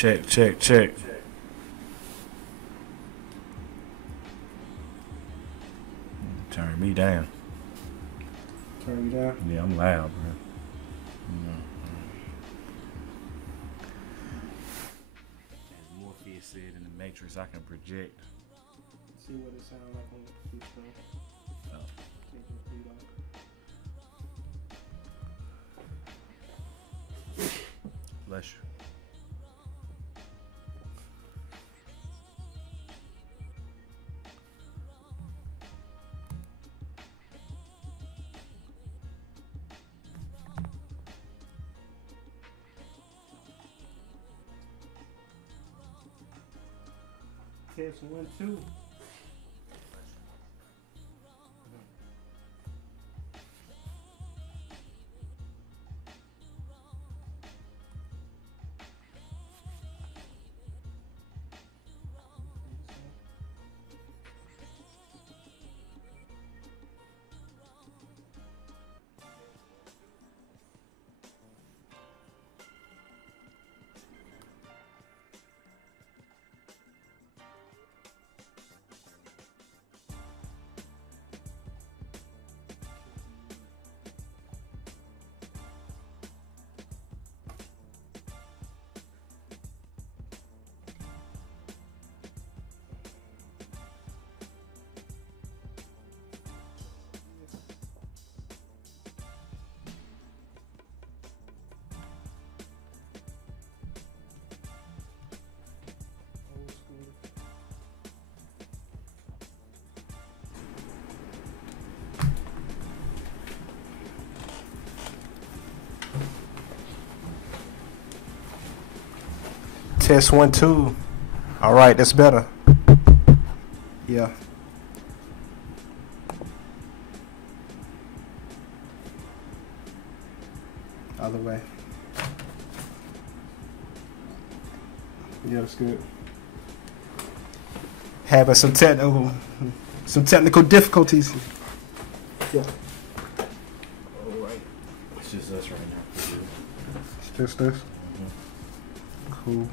Check, check, check. Turn me down. Turn you down? Yeah, I'm loud, bro. As Morpheus said in the Matrix, I can project. See what it sounds like on the computer. Oh. Take your feet off. Bless you. Test 1, 2. Test 1, 2. All right, that's better. Yeah. Other way. Yeah, that's good. Having some technical difficulties. Yeah. All right. It's just us right now. It's just us. Cool.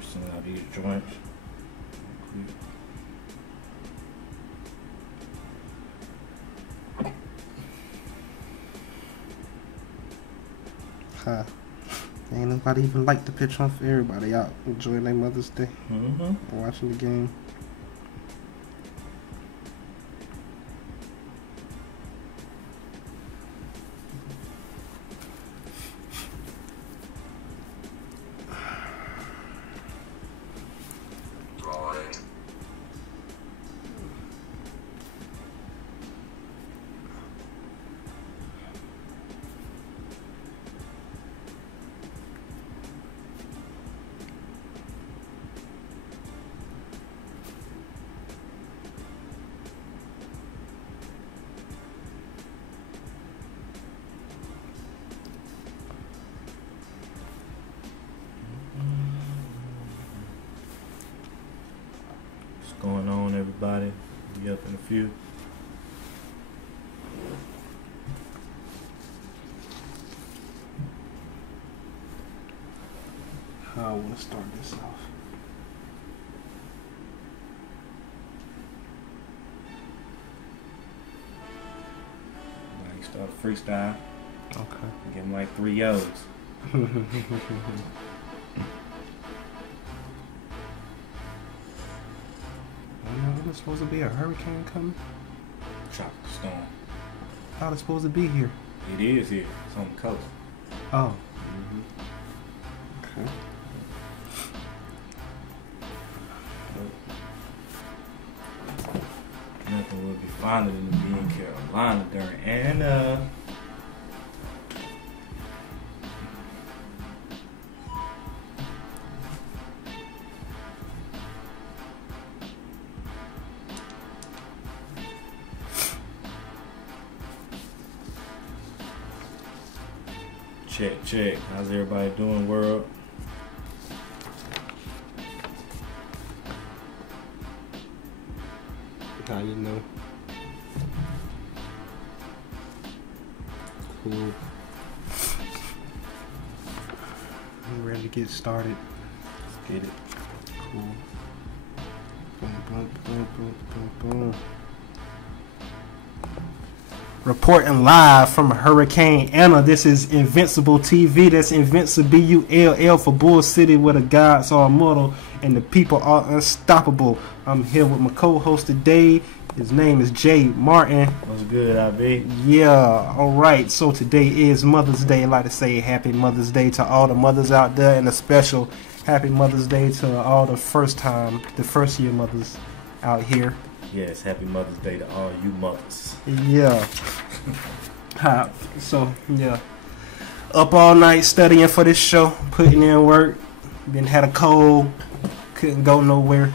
Sending out these joints. Huh. Ain't nobody even like the picture of everybody out enjoying their Mother's Day. Watching the game. What's going on, everybody? Be up in a few. How I want to start this off. Now you start a freestyle. Okay. Give him like 3 O's. There's supposed to be a hurricane coming? Tropical storm. How it's supposed to be here? It is here. It's on the coast. Oh. Okay. Nothing would be finer than to be in Carolina during Anna. Check, check. How's everybody doing, world? How you know? Cool. We ready to get started. Let's get it. Cool. Boom, boom, boom, boom, boom, boom. Reporting live from Hurricane Anna. This is InvinciBullTV. That's InvinciBull for Bull City, where the gods are immortal and the people are unstoppable. I'm here with my co-host today. His name is Jay Martin. What's good, IB? Yeah, all right. So today is Mother's Day. I'd like to say Happy Mother's Day to all the mothers out there, and a special Happy Mother's Day to all the first year mothers out here. Yes, Happy Mother's Day to all you mothers. Yeah. So, yeah. Up all night studying for this show, putting in work. Then had a cold. Couldn't go nowhere.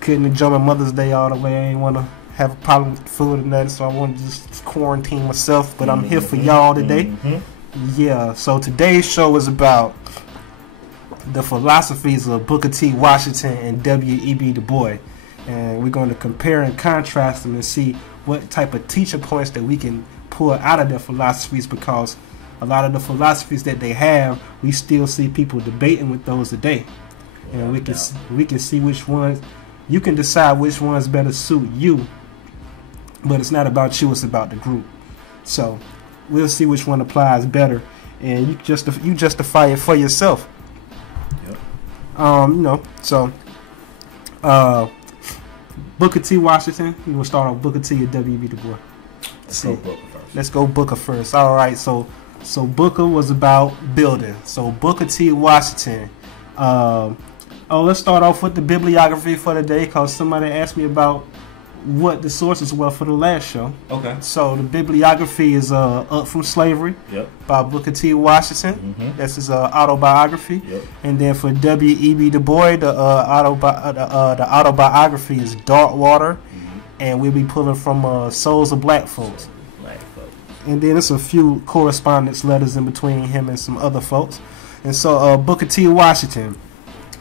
Couldn't enjoy my Mother's Day all the way. I didn't want to have a problem with food and nothing, so I wanted to just quarantine myself. But I'm here for y'all today. Yeah, so today's show is about the philosophies of Booker T. Washington and W.E.B. Dubois. And we're going to compare and contrast them and see what type of teacher points that we can pull out of their philosophies, because a lot of the philosophies that they have, we still see people debating with those today. And we can see which ones, you can decide which ones better suit you, but it's not about you, it's about the group. So we'll see which one applies better, and you justify it for yourself. Yep. So Booker T. Washington. You want to start off Booker T. or W.E.B. Du Bois? Let's go Booker first. All right. So Booker was about building. So Booker T. Washington. Let's start off with the bibliography for today, because somebody asked me about what the sources were for the last show. Okay. So the bibliography is Up From Slavery. Yep. By Booker T. Washington. That's his autobiography. Yep. And then for W.E.B. Du Bois, the autobiography is Darkwater. And we'll be pulling from Souls of Black Folks. And then there's a few correspondence letters in between him and some other folks. And so Booker T. Washington.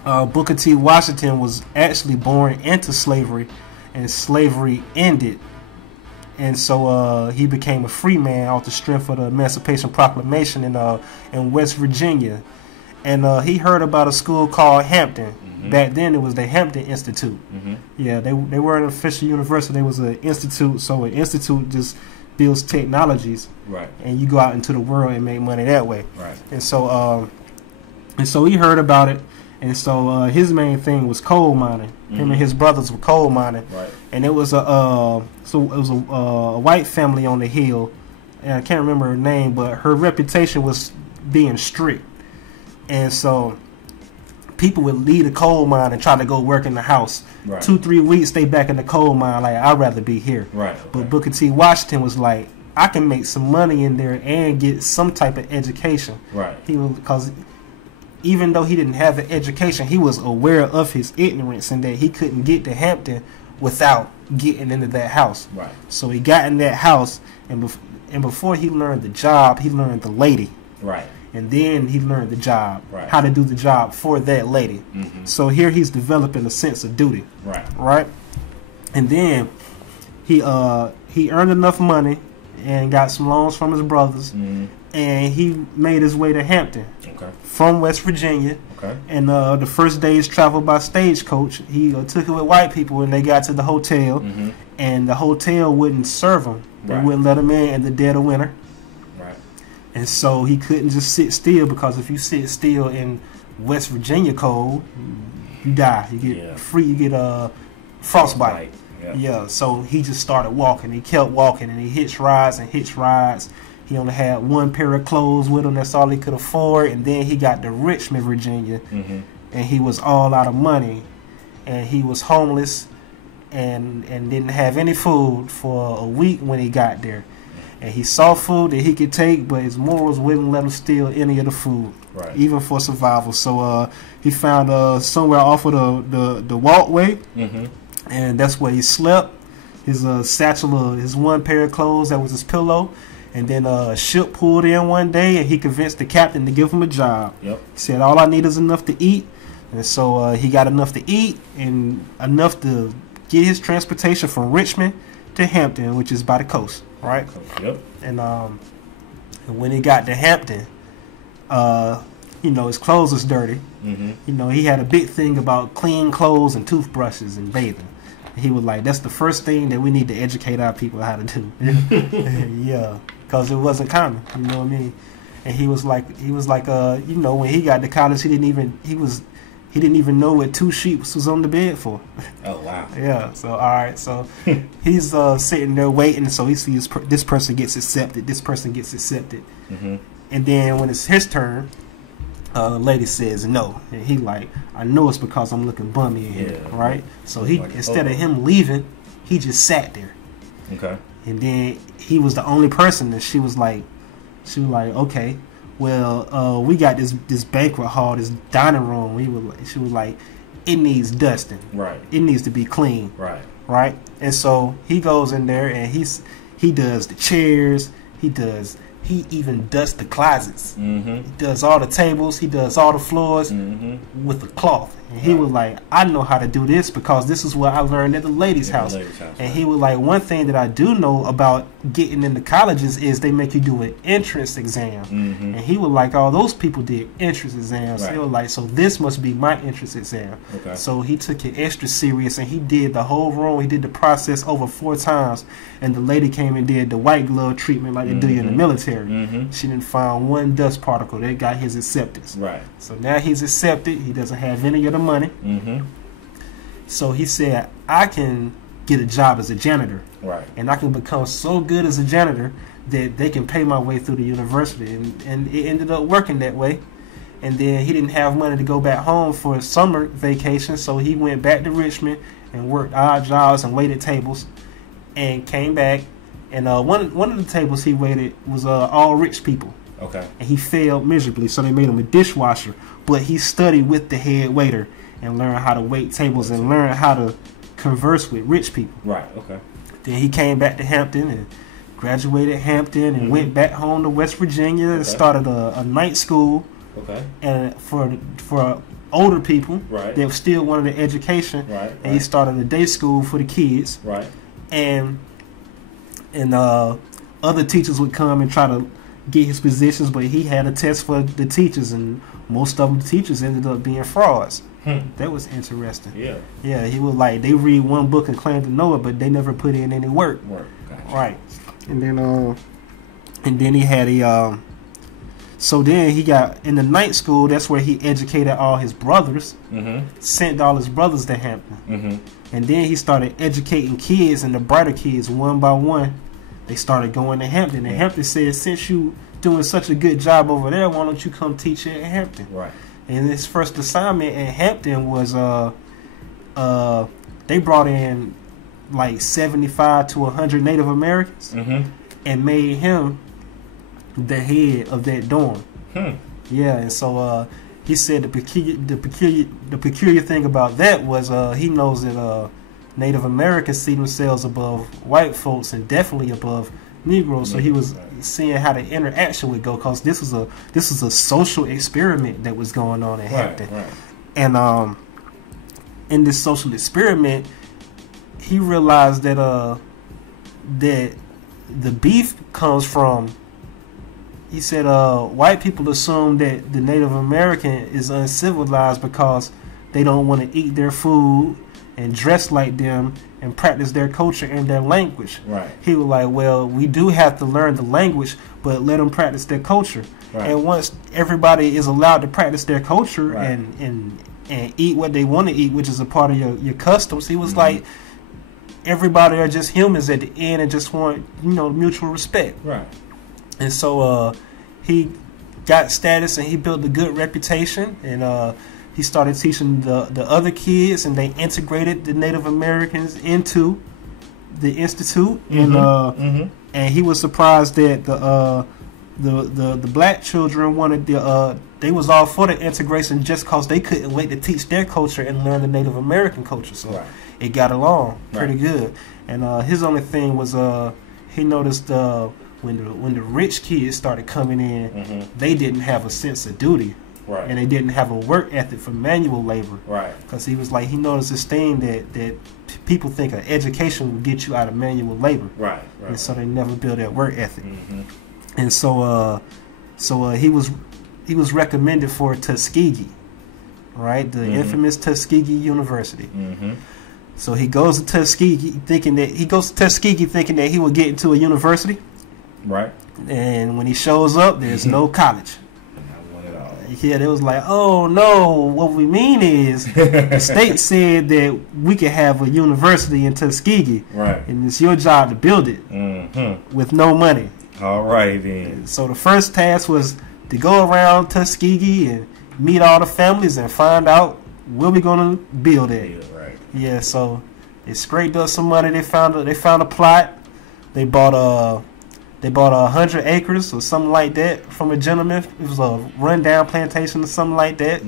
Booker T. Washington was actually born into slavery, and slavery ended. And so he became a free man off the strength of the Emancipation Proclamation in West Virginia. And he heard about a school called Hampton. Back then it was the Hampton Institute. Yeah, they weren't an official university, they was an institute. So an institute just builds technologies, right? And you go out into the world and make money that way, right? And so he heard about it. And so his main thing was coal mining. Him and his brothers were coal mining, right? And it was a white family on the hill, and I can't remember her name, but her reputation was being strict. And so people would leave the coal mine and try to go work in the house. Right. 2-3 weeks, stay back in the coal mine. Like, I'd rather be here. Right. Okay. But Booker T. Washington was like, I can make some money in there and get some type of education. Right. Because even though he didn't have an education, he was aware of his ignorance and that he couldn't get to Hampton without getting into that house. Right. So he got in that house, and before he learned the job, he learned the lady. Right. And then he learned the job, right, how to do the job for that lady. So here he's developing a sense of duty. Right. Right. And then he earned enough money and got some loans from his brothers, and he made his way to Hampton. Okay. From West Virginia. Okay. And the first day's travel by stagecoach, he took it with white people, and they got to the hotel, and the hotel wouldn't serve him. They wouldn't let him in the dead of winter. Right. And so he couldn't just sit still, because if you sit still in West Virginia cold, you die. You get you get frostbite. Yeah. So he just started walking. He kept walking, and he hitched rides and hitched rides. He only had one pair of clothes with him. That's all he could afford. And then he got to Richmond, Virginia, and he was all out of money. And he was homeless and didn't have any food for a week when he got there. And he saw food that he could take, but his morals wouldn't let him steal any of the food, right, even for survival. So he found somewhere off of the walkway, and that's where he slept. His satchel of his one pair of clothes, that was his pillow. And then a ship pulled in one day, and he convinced the captain to give him a job. Yep. He said, all I need is enough to eat. And so he got enough to eat and enough to get his transportation from Richmond to Hampton, which is by the coast, right? Yep. And when he got to Hampton, his clothes was dirty. Mm-hmm. He had a big thing about clean clothes and toothbrushes and bathing. He was like, that's the first thing that we need to educate our people how to do. Yeah, because it wasn't common. You know what I mean? And he was like, when he got to college, he didn't even know what 2 sheets was on the bed for. Oh wow. Yeah. So all right. So he's sitting there waiting. So he sees this person gets accepted. This person gets accepted. Mm-hmm. And then when it's his turn, the lady says no, and he like, I know it's because I'm looking bummy in here, right? So he instead of him leaving, he just sat there. Okay. And then he was the only person that she was like, okay, well, we got this banquet hall, this dining room. She was like, it needs dusting. Right. It needs to be clean. Right. Right. And so he goes in there and he does the chairs. He even dusts the closets. Mm-hmm. He does all the tables. He does all the floors with a cloth. And he was like, I know how to do this because this is what I learned at the ladies' house. And he was like, one thing that I do know about getting into colleges is they make you do an entrance exam. Mm-hmm. And he was like, oh, those people did entrance exams. Right. He was like, so this must be my entrance exam. Okay. So he took it extra serious and he did the whole room. He did the process over 4 times. And the lady came and did the white glove treatment like they do you in the military. Mm-hmm. She didn't find one dust particle. That got his acceptance. Right. So now he's accepted. He doesn't have any of the money. Mm-hmm. So he said, I can get a job as a janitor. Right. And I can become so good as a janitor that they can pay my way through the university. And it ended up working that way. And then he didn't have money to go back home for a summer vacation. So he went back to Richmond and worked odd jobs and waited tables and came back. And one of the tables he waited was all rich people. Okay. And he failed miserably, so they made him a dishwasher. But he studied with the head waiter and learned how to wait tables and learned how to converse with rich people. Right. Okay. Then he came back to Hampton and graduated Hampton and went back home to West Virginia and started a night school. Okay. And for older people that still wanted an education. Right. And he started a day school for the kids. Right. And other teachers would come and try to get his positions, but he had a test for the teachers, and most of them, the teachers, ended up being frauds. That was interesting. Yeah. Yeah, he was like, they read one book and claim to know it, but they never put in any work. Gotcha. Right. And then he had a so then he got in the night school. That's where he educated all his brothers. Sent all his brothers to Hampton. And then he started educating kids, and the brighter kids, one by one, they started going to Hampton. And Hampton said, since you doing such a good job over there, why don't you come teach at Hampton? Right. And his first assignment at Hampton was they brought in like 75 to 100 Native Americans and made him the head of that dorm. Yeah, and so he said the peculiar thing about that was he knows that Native Americans see themselves above white folks and definitely above Negroes. So he was seeing how the interaction would go, because this was a social experiment that was going on at Hampton. Right. And in this social experiment, he realized that that the beef comes from. He said white people assume that the Native American is uncivilized because they don't want to eat their food and dress like them and practice their culture and their language. Right. He was like, well, we do have to learn the language, but let them practice their culture. Right. And once everybody is allowed to practice their culture and eat what they want to eat, which is a part of your customs, he was like, everybody are just humans at the end and just want, mutual respect. Right. And so he got status and he built a good reputation, and he started teaching the other kids, and they integrated the Native Americans into the institute. And he was surprised that the black children wanted they was all for the integration just because they couldn't wait to teach their culture and learn the Native American culture. So it got along pretty good. And his only thing was he noticed when the rich kids started coming in, they didn't have a sense of duty. Right. And they didn't have a work ethic for manual labor. Right. Because he was like, he noticed this thing that people think an education will get you out of manual labor. Right. And so they never build that work ethic. And so he was recommended for Tuskegee, right? The infamous Tuskegee University. So he goes to Tuskegee thinking that he would get into a university. Right. And when he shows up, there's no college. Not one at all. Yeah, they was like, oh no, what we mean is the state said that we could have a university in Tuskegee. Right. And it's your job to build it with no money. All right, then. So the first task was to go around Tuskegee and meet all the families and find out where we're going to build it. Yeah, right. Yeah, so they scraped up some money. They found a plot. They bought 100 acres or something like that from a gentleman. It was a rundown plantation or something like that.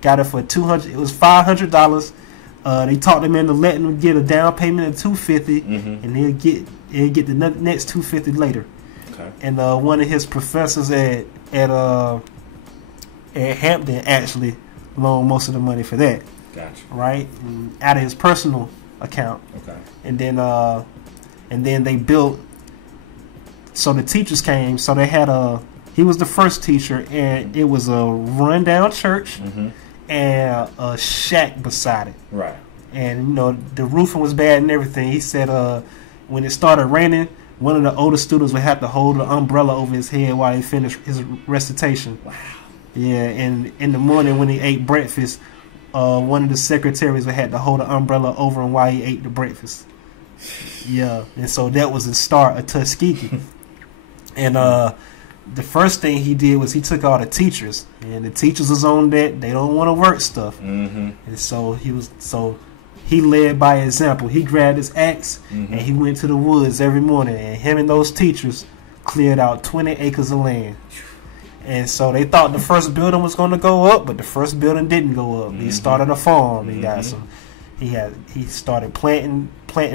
Got it for $200. It was $500. They talked him into letting him get a down payment of $250, and he'll get the next $250 later. Okay. And one of his professors at Hampton actually loaned most of the money for that. Gotcha. Right, and out of his personal account. Okay. And then they built. So the teachers came. So they had he was the first teacher, and it was a rundown church and a shack beside it. Right. And you know the roofing was bad and everything. He said when it started raining, one of the older students would have to hold the umbrella over his head while he finished his recitation. Wow. Yeah, and in the morning when he ate breakfast, one of the secretaries would have to hold the umbrella over him while he ate the breakfast. Yeah, and so that was the start of Tuskegee. And the first thing he did was he took all the teachers, and the teachers was on that they don't want to work stuff. And so he led by example. He grabbed his axe and he went to the woods every morning, and him and those teachers cleared out 20 acres of land. And so they thought the first building was going to go up, but the first building didn't go up. He started a farm. He got some. He started planting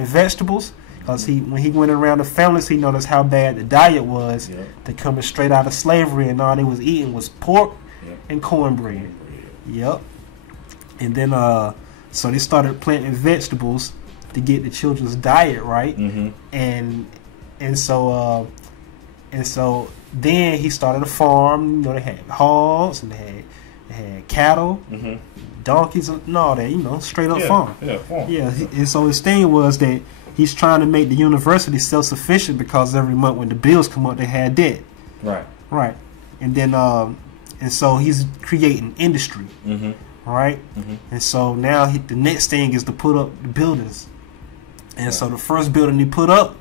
vegetables, because when he went around the families, he noticed how bad the diet was. They coming straight out of slavery, and all they was eating was pork and cornbread. Yep. And then so they started planting vegetables to get the children's diet right. And so then he started a farm. You know, they had hogs and they had cattle, donkeys, and all that. You know, straight up farm. Yeah. And so his thing was that he's trying to make the university self-sufficient, because every month when the bills come up, they had debt. Right. Right. And then and so he's creating industry. Right. And so now the next thing is to put up the buildings. And so the first building he put up,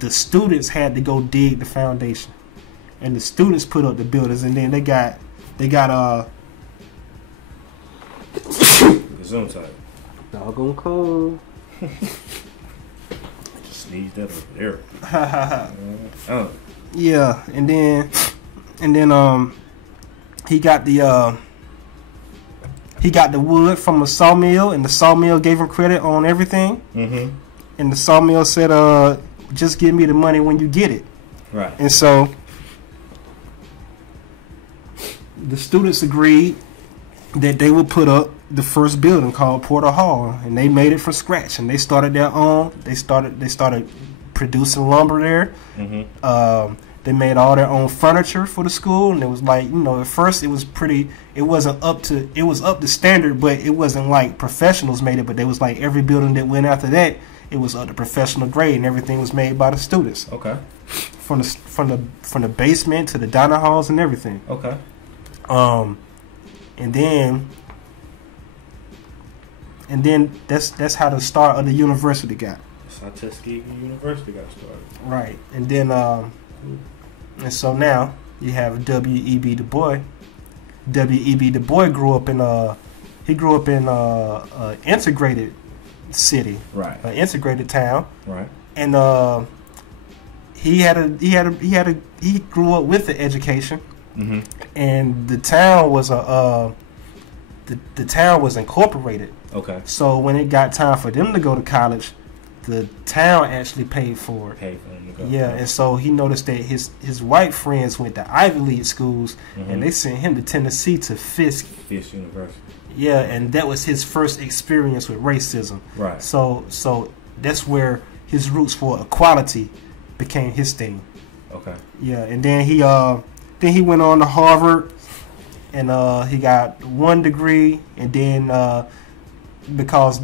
the students had to go dig the foundation, and the students put up the buildings, and then they got Zoom type. Doggone cold. Just sneeze that over there. Oh. Yeah, and then he got the wood from a sawmill, and the sawmill gave him credit on everything. And the sawmill said, just give me the money when you get it. Right. And so the students agreed that they would put up the first building called Porter Hall, and they made it from scratch, and they started their own. They started producing lumber there. They made all their own furniture for the school, and it was like, you know, at first it was up to standard, but it wasn't like professionals made it. But they was like every building that went after that, it was up to professional grade, and everything was made by the students. Okay. From the basement to the dining halls and everything. Okay. And then that's how the start of the university got. That's how Tuskegee University got started. Right. And then and so now you have W.E.B. Dubois. W.E.B. Dubois grew up in integrated city, right? An integrated town, right? And he grew up with the education, and the town was the town was incorporated. Okay. So when it got time for them to go to college, the town actually paid for it. Paid for them to go. Yeah, and so he noticed that his white friends went to Ivy League schools, and they sent him to Tennessee to Fisk University. Yeah, and that was his first experience with racism. Right. So that's where his roots for equality became his thing. Okay. Yeah, and then Then he went on to Harvard, and he got 1 degree, and then because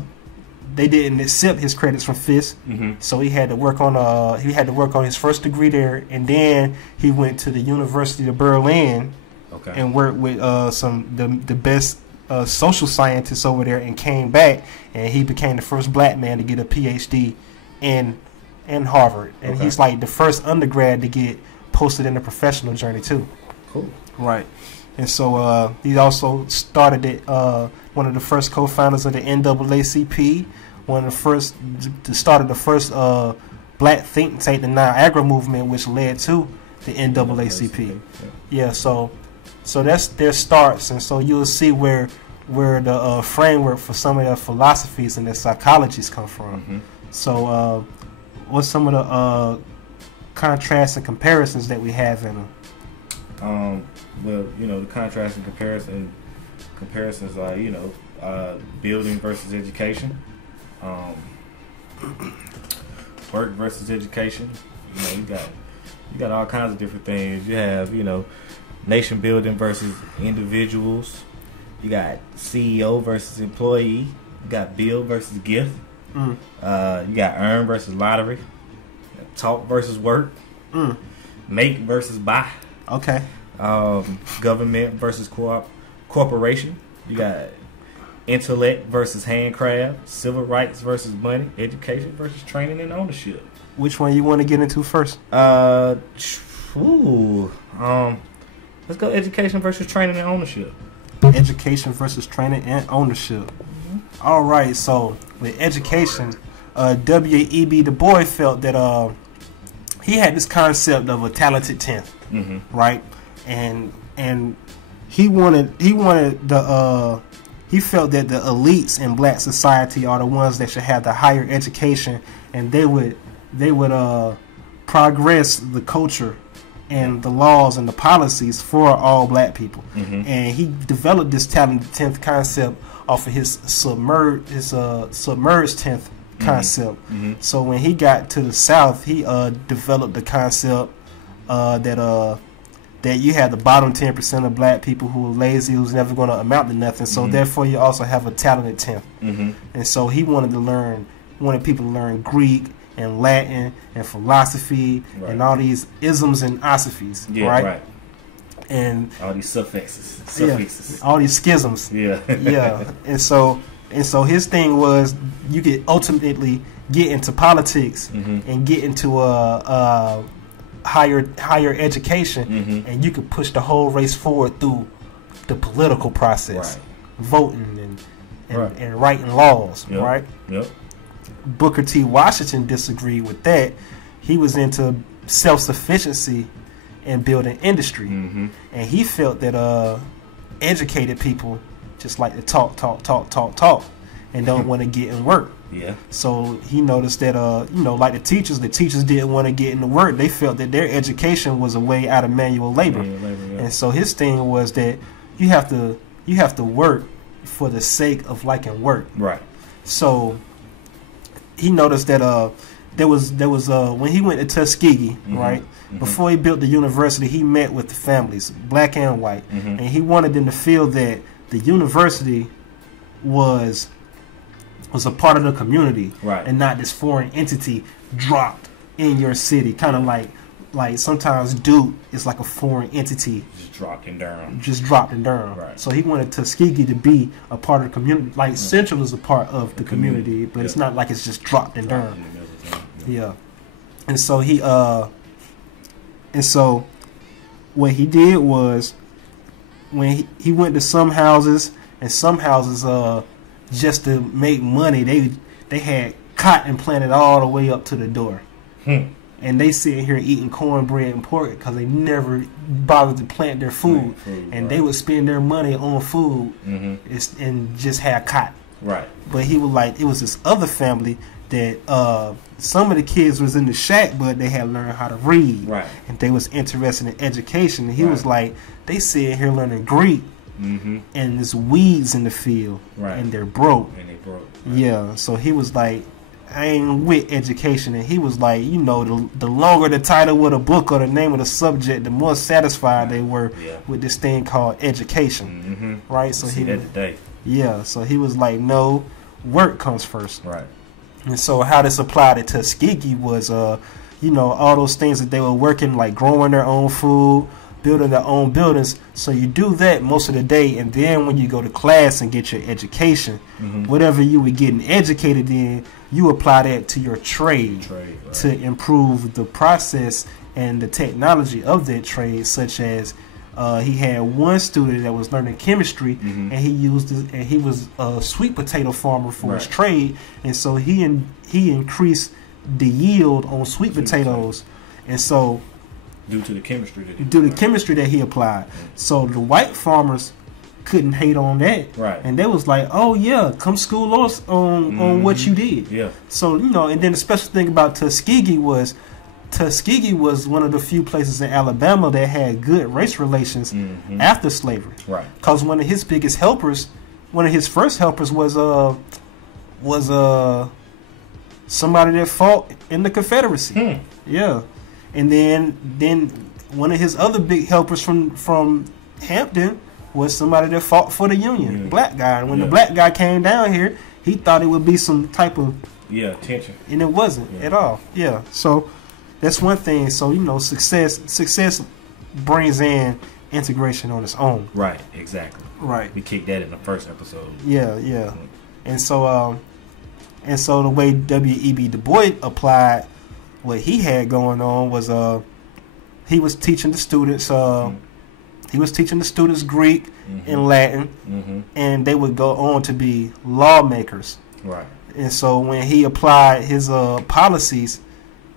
they didn't accept his credits from Fisk, so he had to work on his first degree there, and then he went to the University of Berlin, and worked with the best social scientists over there, and came back, and he became the first black man to get a PhD in Harvard, and he's like the first undergrad to get posted in the professional journey too. Cool. Right. And so he also started it. One of the first co-founders of the NAACP. One of the first started the first black think tank, the Niagara movement, which led to the NAACP. Yeah. So that's their starts, and so you'll see where the framework for some of their philosophies and their psychologies come from. So what's some of the contrasts and comparisons that we have in them? Well, the contrast and comparisons are, building versus education, work versus education. You got all kinds of different things. You have, nation building versus individuals. You got CEO versus employee. You got build versus gift. You got earn versus lottery. Talk versus work. Make versus buy. Okay. Government versus corporation. You got intellect versus handcraft. Civil rights versus money. Education versus training and ownership. Which one you want to get into first? Let's go education versus training and ownership. Education versus training and ownership. All right. So with education, W.E.B. Dubois felt that he had this concept of a talented tenth, right? And he wanted he felt that the elites in black society are the ones that should have the higher education, and they would progress the culture and the laws and the policies for all black people. And he developed this talented tenth concept off of his submerged tenth concept. So when he got to the South, he developed the concept that you had the bottom 10% of black people who were lazy, who's never going to amount to nothing. So therefore, you also have a talented tenth. And so he wanted people to learn Greek and Latin and philosophy and all these isms and osophies, right? And all these suffixes, all these schisms, And so his thing was you could ultimately get into politics and get into a higher education, and you could push the whole race forward through the political process, voting and writing laws, right? Booker T. Washington disagreed with that. He was into self-sufficiency and building industry, and he felt that educated people just like to talk, and don't want to get in work. So he noticed that like the teachers didn't want to get into work. They felt that their education was a way out of manual labor. And so his thing was that you have to work for the sake of liking work. Right. So he noticed that there was when he went to Tuskegee, right? Before he built the university, he met with the families, black and white, and he wanted them to feel that the university was a part of the community, and not this foreign entity dropped in your city. Kind of like sometimes Duke is like a foreign entity, just dropped in Durham. Right. So he wanted Tuskegee to be a part of the community. Like Central is a part of the community, but it's not like it's just dropped in Durham. And so what he did was, when he went to some houses, and some houses just to make money, they had cotton planted all the way up to the door, and they sitting here eating cornbread and pork because they never bothered to plant their food, and they would spend their money on food and just have cotton. Right. But he was like, it was this other family that some of the kids was in the shack, but they had learned how to read, and they was interested in education. And he was like, they sitting here learning Greek, and there's weeds in the field, and they're broke. Right. So he was like, I ain't with education. And he was like, you know, the longer the title of the book or the name of the subject, the more satisfied they were with this thing called education. Right? So see that today. Yeah, so he was like, no, work comes first. Right. And so how this applied to Tuskegee was, you know, all those things that they were working, like growing their own food, building their own buildings. So you do that most of the day, and then when you go to class and get your education, whatever you were getting educated in, you apply that to your trade right. to improve the process and the technology of that trade, such as he had one student that was learning chemistry, and he was a sweet potato farmer for his trade, and so he increased the yield on sweet potatoes, and so due to the chemistry that he applied. So the white farmers couldn't hate on that, right? And they was like, oh yeah, come school us on what you did. Yeah. So you know, and then the special thing about Tuskegee was one of the few places in Alabama that had good race relations after slavery. Right. Because one of his biggest helpers, one of his first helpers was somebody that fought in the Confederacy. Yeah. And then one of his other big helpers from Hampton was somebody that fought for the Union, black guy. And when the black guy came down here, he thought it would be some type of tension, and it wasn't at all. Yeah. So that's one thing. So you know, success brings in integration on its own. Right. Exactly. Right. We kicked that in the first episode. Yeah. Yeah. And so the way W.E.B. Dubois applied what he had going on was he was teaching the students Greek and Latin, and they would go on to be lawmakers. Right. And so when he applied his policies,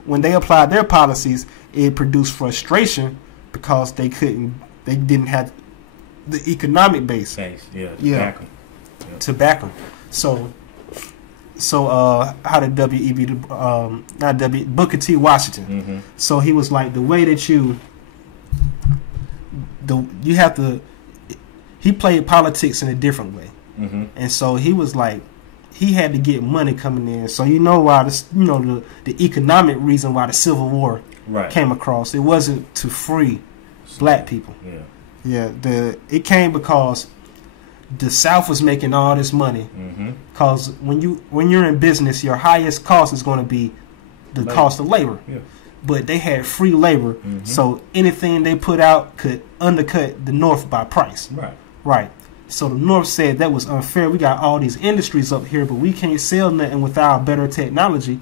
when they applied their policies, it produced frustration because they didn't have the economic base. To back them. So how did Booker T. Washington? So he was like, the way that you have to. He played politics in a different way, and so he was like, he had to get money coming in. So you know why the economic reason why the Civil War came across. It wasn't to free black people. It came because the South was making all this money. Because when you're in business, your highest cost is going to be the cost of labor. But they had free labor, so anything they put out could undercut the North by price. Right. So the North said that was unfair. We got all these industries up here, but we can't sell nothing without better technology.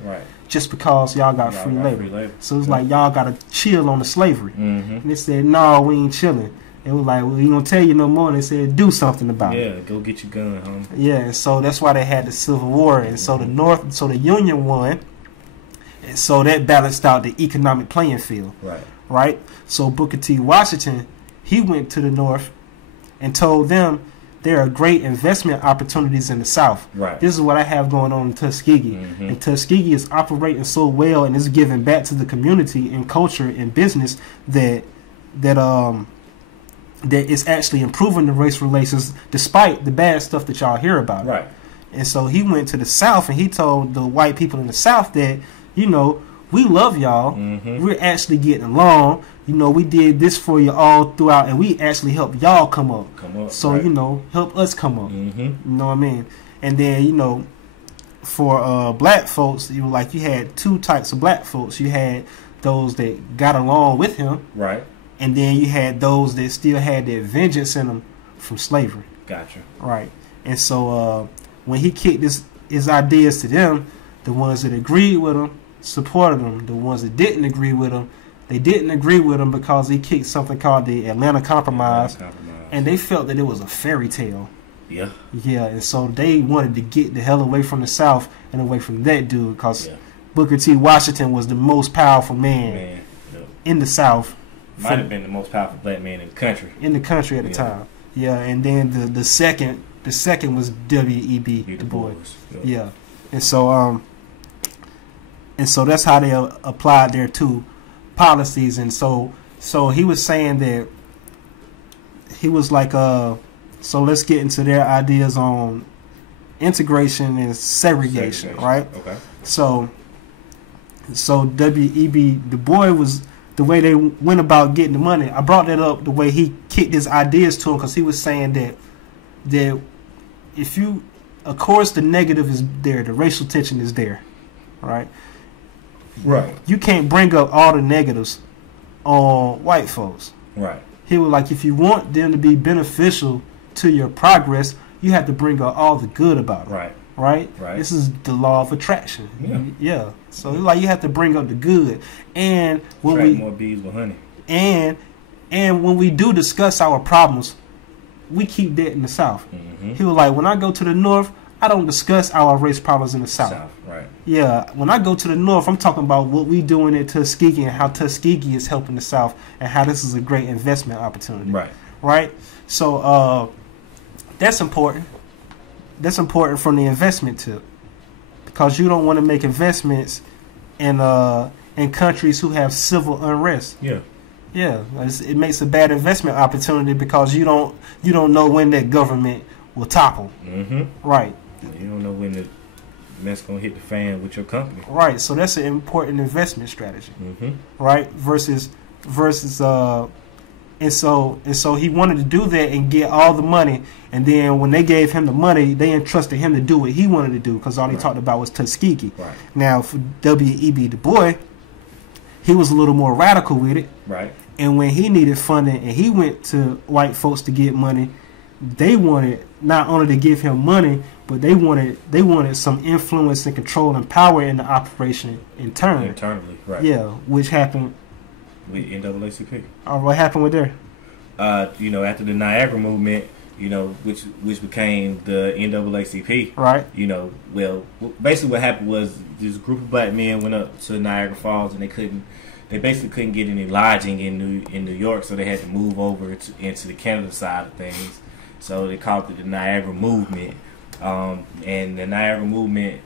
Just because y'all got free labor. So it's like y'all got to chill on the slavery. And they said, no, we ain't chilling. It was like, well, we don't tell you no more. And they said, do something about it. Yeah, go get your gun, homie. Yeah, and so that's why they had the Civil War. And so the Union won. And so that balanced out the economic playing field. Right? So Booker T. Washington, he went to the North and told them there are great investment opportunities in the South. This is what I have going on in Tuskegee. And Tuskegee is operating so well and is giving back to the community and culture and business that it's actually improving the race relations despite the bad stuff that y'all hear about. And so he went to the South and he told the white people in the South that, you know, we love y'all. We're actually getting along. You know, we did this for you all throughout, and we actually helped y'all come up. So, you know, help us come up. You know what I mean? And then, you know, for black folks, you had two types of black folks. You had those that got along with him. And then you had those that still had their vengeance in them from slavery. Gotcha. Right. And so when he kicked his ideas to them, the ones that agreed with him supported him. The ones that didn't agree with him, they didn't agree with him because he kicked something called the Atlanta Compromise. And they felt that it was a fairy tale. Yeah, and so they wanted to get the hell away from the South and away from that dude because Booker T. Washington was the most powerful man in the South. Might have been the most powerful black man in the country. In the country at the time. Yeah, and then the second was W.E.B. Du Bois. Yeah. And so that's how they applied their two policies. And so he was saying that he was like so let's get into their ideas on integration and segregation, right? Okay. So W.E.B. Dubois was the way they went about getting the money. I brought that up the way he kicked his ideas to him, because he was saying that if you, of course, the negative is there, the racial tension is there, right? Right. You can't bring up all the negatives on white folks. Right. He was like, if you want them to be beneficial to your progress, you have to bring up all the good about it. Right. Right? Right. This is the law of attraction. Yeah. Yeah. So like you have to bring up the good. And when Attract more bees with honey. And when we do discuss our problems, we keep that in the South. Mm-hmm. He was like, when I go to the North, I don't discuss our race problems in the South. Right. Yeah. When I go to the North, I'm talking about what we doing at Tuskegee and how Tuskegee is helping the South and how this is a great investment opportunity. Right. Right? So that's important. That's important from the investment tip, because you don't want to make investments in countries who have civil unrest. Yeah. Yeah, it makes a bad investment opportunity because you don't know when that government will topple. Mm-hmm. Right. You don't know when the mess gonna hit the fan with your company. Right. So that's an important investment strategy. Mm-hmm. Right. Versus and so he wanted to do that and get all the money, and then when they gave him the money, they entrusted him to do what he wanted to do, because all he talked about was Tuskegee. Right. Now for W.E.B. Du Bois, he was a little more radical with it. Right. And when he needed funding and he went to white folks to get money, they wanted not only to give him money, but they wanted some influence and control and power in the operation internally. Right. Yeah, which happened with NAACP. What happened with there? After the Niagara movement, which became the NAACP. Right. Basically what happened was this group of black men went up to Niagara Falls, and they basically couldn't get any lodging in New York, so they had to move over into the Canada side of things. So they called it the Niagara movement, and the Niagara movement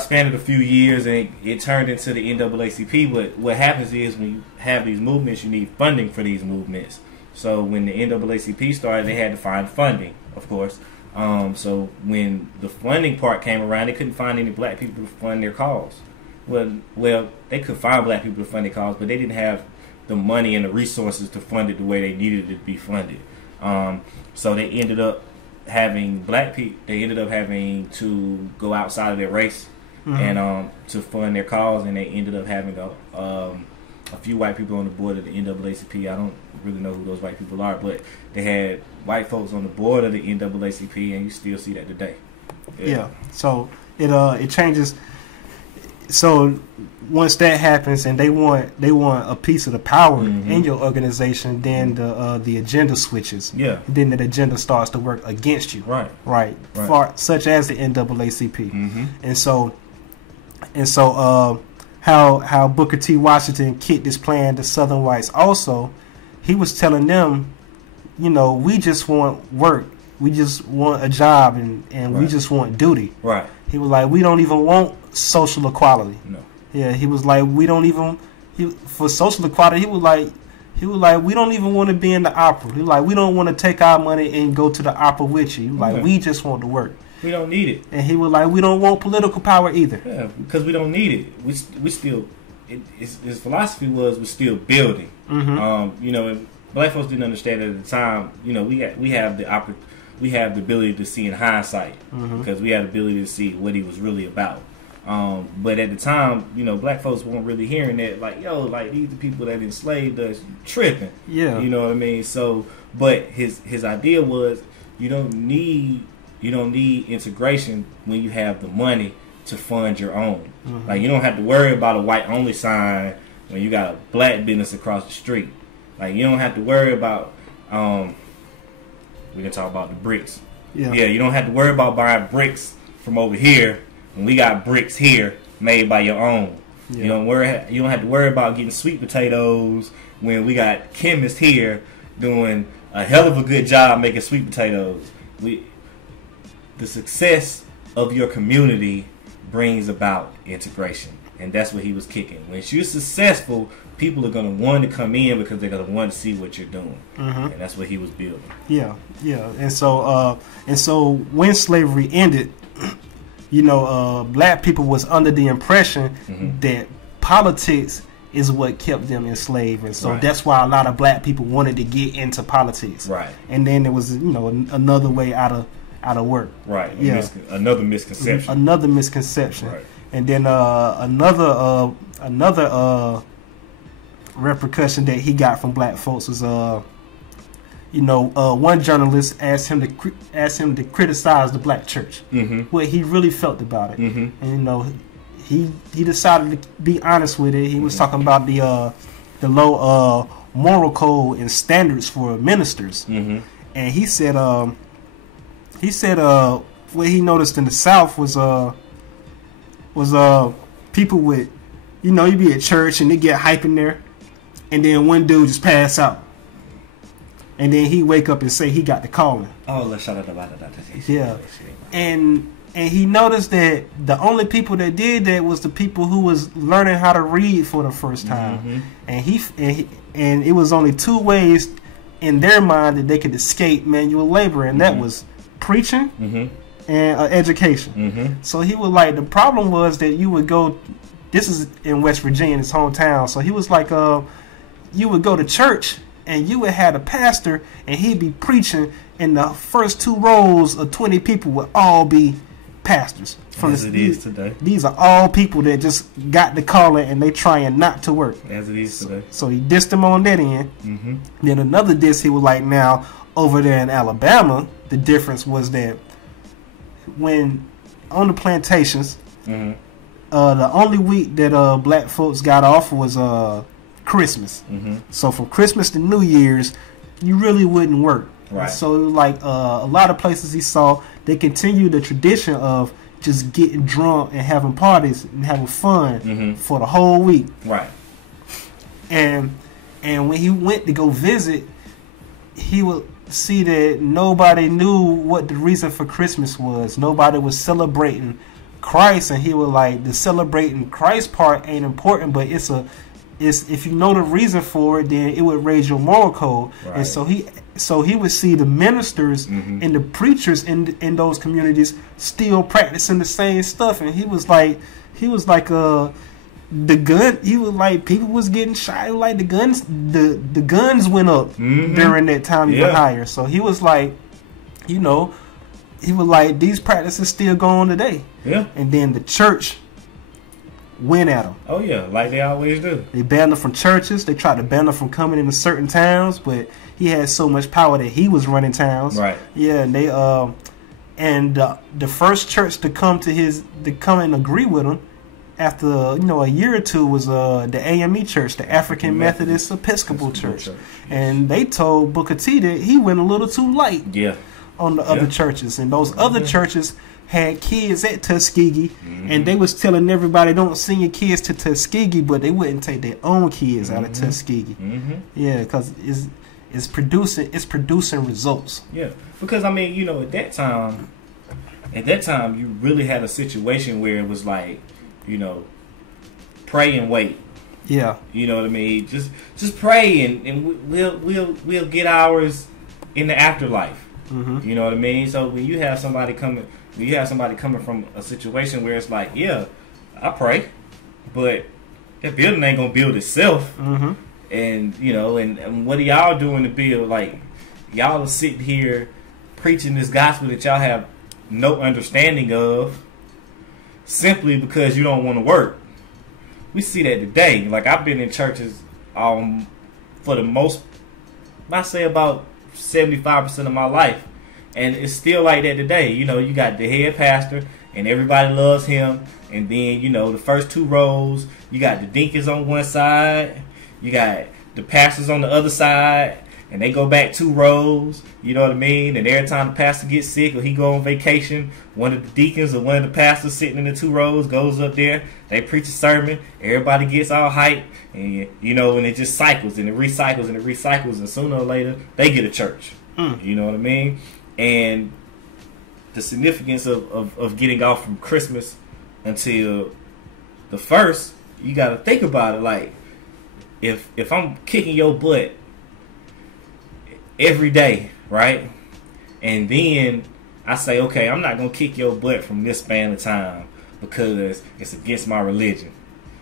spanned a few years, and it turned into the NAACP. But what happens is, when you have these movements, you need funding for these movements. So when the NAACP started, they had to find funding, of course. So when the funding part came around, they couldn't find any black people to fund their cause. Well, they could find black people to fund their cause, but they didn't have the money and the resources to fund it the way they needed it to be funded. So they ended up having black people. They ended up having to go outside of their race and to fund their cause, and they ended up having a few white people on the board of the NAACP. I don't really know who those white people are, but they had white folks on the board of the NAACP, and you still see that today. Yeah. So it changes. So once that happens, and they want a piece of the power in your organization, then the agenda switches. Yeah. Then the agenda starts to work against you. Right. Such as the NAACP. And so how Booker T. Washington kicked this plan to Southern whites. Also, he was telling them, we just want work. We just want a job, and we just want duty. Right. He was like, we don't even want social equality. No. Yeah. He was like, we don't even for social equality. He was like, we don't even want to be in the opera. He was like, we don't want to take our money and go to the opera with you. He was like, we just want to work. We don't need it. And he was like, we don't want political power either. Yeah, because we don't need it. We still, his philosophy was, we're still building. And black folks didn't understand at the time. We have the ability to see in hindsight, because we had the ability to see what he was really about. But at the time, black folks weren't really hearing that. Like, these the people that enslaved us, tripping. Yeah, you know what I mean. So, but his idea was, you don't need integration when you have the money to fund your own. Like, you don't have to worry about a white only sign when you got a black business across the street. Like, you don't have to worry about we can talk about the bricks. Yeah, you don't have to worry about buying bricks from over here when we got bricks here made by your own. Yeah. You don't have to worry about getting sweet potatoes when we got chemists here doing a hell of a good job making sweet potatoes. The success of your community brings about integration, and that's what he was kicking. When you're successful, people are gonna want to come in because they're gonna want to see what you're doing, and that's what he was building. Yeah, yeah. And so when slavery ended, black people was under the impression that politics is what kept them enslaved, and so that's why a lot of black people wanted to get into politics. Right. And then there was another way out of work. Right. Yeah. Another misconception. Another misconception. Right. And then another repercussion that he got from black folks was one journalist asked him to criticize the black church, what he really felt about it, and he decided to be honest with it. He was talking about the low moral code and standards for ministers, and he said what he noticed in the South was people with, you be at church and they get hype in there, and then one dude just pass out, and then he wake up and say he got the calling. Oh, let's shout out about that. Yeah, and he noticed that the only people that did that was the people who was learning how to read for the first time, and it was only two ways in their mind that they could escape manual labor, and that was preaching and education. So he was like, the problem was that you would go, this is in West Virginia, his hometown, so he was like, you would go to church and you would have a pastor and he'd be preaching, and the first two rows of 20 people would all be pastors. As it is today. These are all people that just got the calling and they trying not to work. As it is today. So he dissed them on that end. Then another diss, he was like, now over there in Alabama, the difference was that when on the plantations, the only week that black folks got off was Christmas. So from Christmas to New Year's, you really wouldn't work. Right. So like a lot of places he saw, they continued the tradition of just getting drunk and having parties and having fun for the whole week. Right. And when he went to go visit, he would see that nobody knew what the reason for Christmas was. Nobody was celebrating Christ, and he was like, the celebrating Christ part ain't important, but it's if you know the reason for it, then it would raise your moral code. Right. And so he would see the ministers and the preachers in those communities still practicing the same stuff, and he was like the gun. He was like, people was getting shot. Like the guns went up during that time even higher. So he was like, he was like, these practices still go on today. Yeah. And then the church went at him. Oh yeah, like they always do. They banned him from churches. They tried to ban him from coming into certain towns, but he had so much power that he was running towns. Right. Yeah, and they the first church to come and agree with him after a year or two was the AME Church, the African Methodist Episcopal Church, and they told Booker T that he went a little too light. Yeah. On the other churches, and those other churches had kids at Tuskegee, and they was telling everybody, don't send your kids to Tuskegee, but they wouldn't take their own kids out of Tuskegee. Yeah, because it's producing results. Yeah, because I mean, at that time you really had a situation where it was like, pray and wait. Yeah, you know what I mean. Just pray and we'll get ours in the afterlife. You know what I mean. So when you have somebody coming from a situation where it's like, yeah, I pray, but that building ain't gonna build itself. And and what are y'all doing to build? Like, y'all are sitting here preaching this gospel that y'all have no understanding of, simply because you don't want to work. We see that today. Like, I've been in churches for the most, I say about 75% of my life, and it's still like that today. You got the head pastor and everybody loves him, and then the first two rows, you got the deacons on one side, you got the pastors on the other side, and they go back two rows, you know what I mean. And every time the pastor gets sick or he go on vacation, one of the deacons or one of the pastors sitting in the two rows goes up there, they preach a sermon, everybody gets all hyped, and and it just cycles and it recycles and it recycles, and sooner or later they get a church. You know what I mean. And the significance of getting off from Christmas until the first, you got to think about it. Like, if I'm kicking your butt every day, right? And then I say, okay, I'm not gonna kick your butt from this span of time because it's against my religion.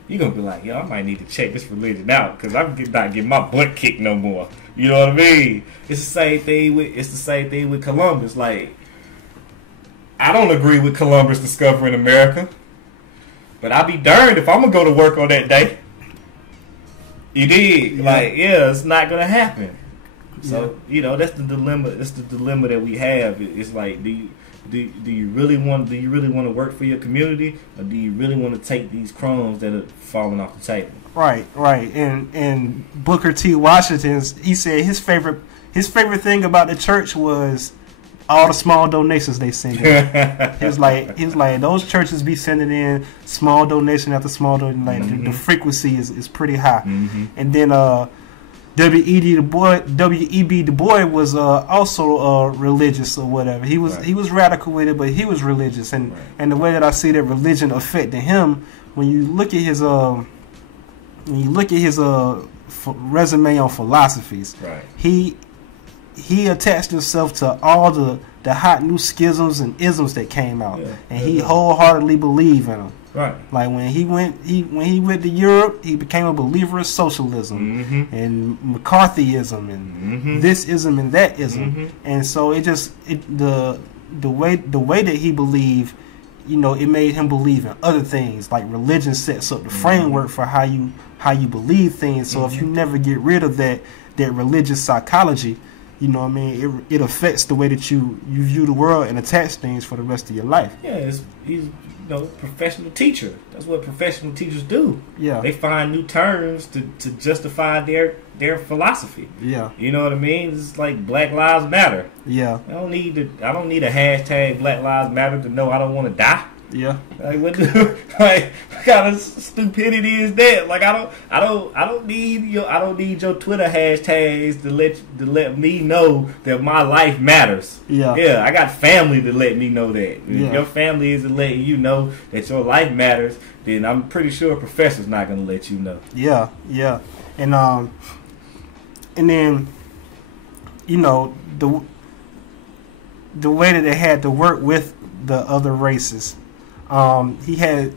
You're gonna be like, yo, I might need to check this religion out because I'm not getting my butt kicked no more. You know what I mean? It's the same thing with Columbus. Like, I don't agree with Columbus discovering America, but I'll be darned if I'm gonna go to work on that day. You did. Yeah. Like, yeah, it's not gonna happen. So, you know, that's the dilemma. That's the dilemma that we have. It's like, do you really want to work for your community, or do you really want to take these crumbs that are falling off the table? Right. And Booker T. Washington, he said his favorite thing about the church was all the small donations they send in. He was like those churches be sending in small donation after small donation. Like the frequency is pretty high. And then W.E.B. Du Bois was also religious or whatever. He was radical with it, but he was religious, and the way that I see that religion affected him, when you look at his resume on philosophies, he attached himself to all the hot new schisms and isms that came out, and he wholeheartedly believed in them. Right. Like when he went to Europe, he became a believer of socialism and McCarthyism and this ism and that ism. And so the way that he believed, you know, it made him believe in other things. Like religion sets up the framework for how you believe things. So if you never get rid of that religious psychology, you know what I mean, it affects the way that you view the world and attach things for the rest of your life. Yeah, he's professional teacher. That's what professional teachers do. Yeah, they find new terms to justify their philosophy. Yeah, you know what I mean. It's like Black Lives Matter. Yeah, I don't need a hashtag Black Lives Matter to know I don't want to die. Yeah, like what kind of stupidity is that? Like I don't need your Twitter hashtags to let me know that my life matters. Yeah, I got family to let me know that. If your family isn't letting you know that your life matters, then I'm pretty sure a professor's not going to let you know. Yeah, and then you know the way that they had to work with the other races. He had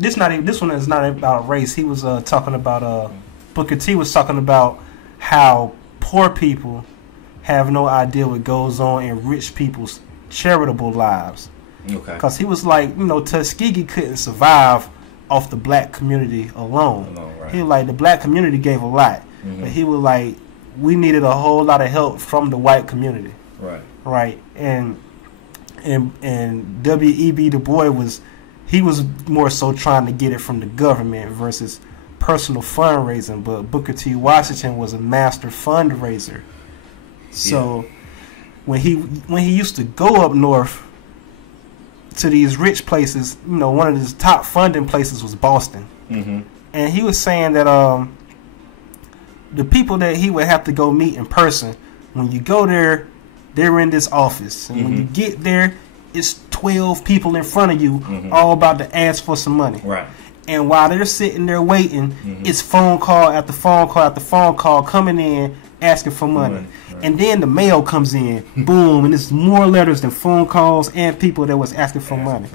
this one is not about race. He was talking about Booker T was talking about how poor people have no idea what goes on in rich people's charitable lives. Okay. Because he was like, you know, Tuskegee couldn't survive off the black community alone. Right. He was like, the black community gave a lot, but he was like, we needed a whole lot of help from the white community. Right. And W.E.B. Du Bois was more so trying to get it from the government versus personal fundraising, but Booker T. Washington was a master fundraiser. So when he used to go up north to these rich places, you know, one of his top funding places was Boston, and he was saying that the people that he would have to go meet in person, when you go there, they're in this office, and when you get there, it's 12 people in front of you, all about to ask for some money. Right. And while they're sitting there waiting, it's phone call after phone call after phone call coming in asking for money. Right. And then the mail comes in, boom, and it's more letters than phone calls and people that was asking for money.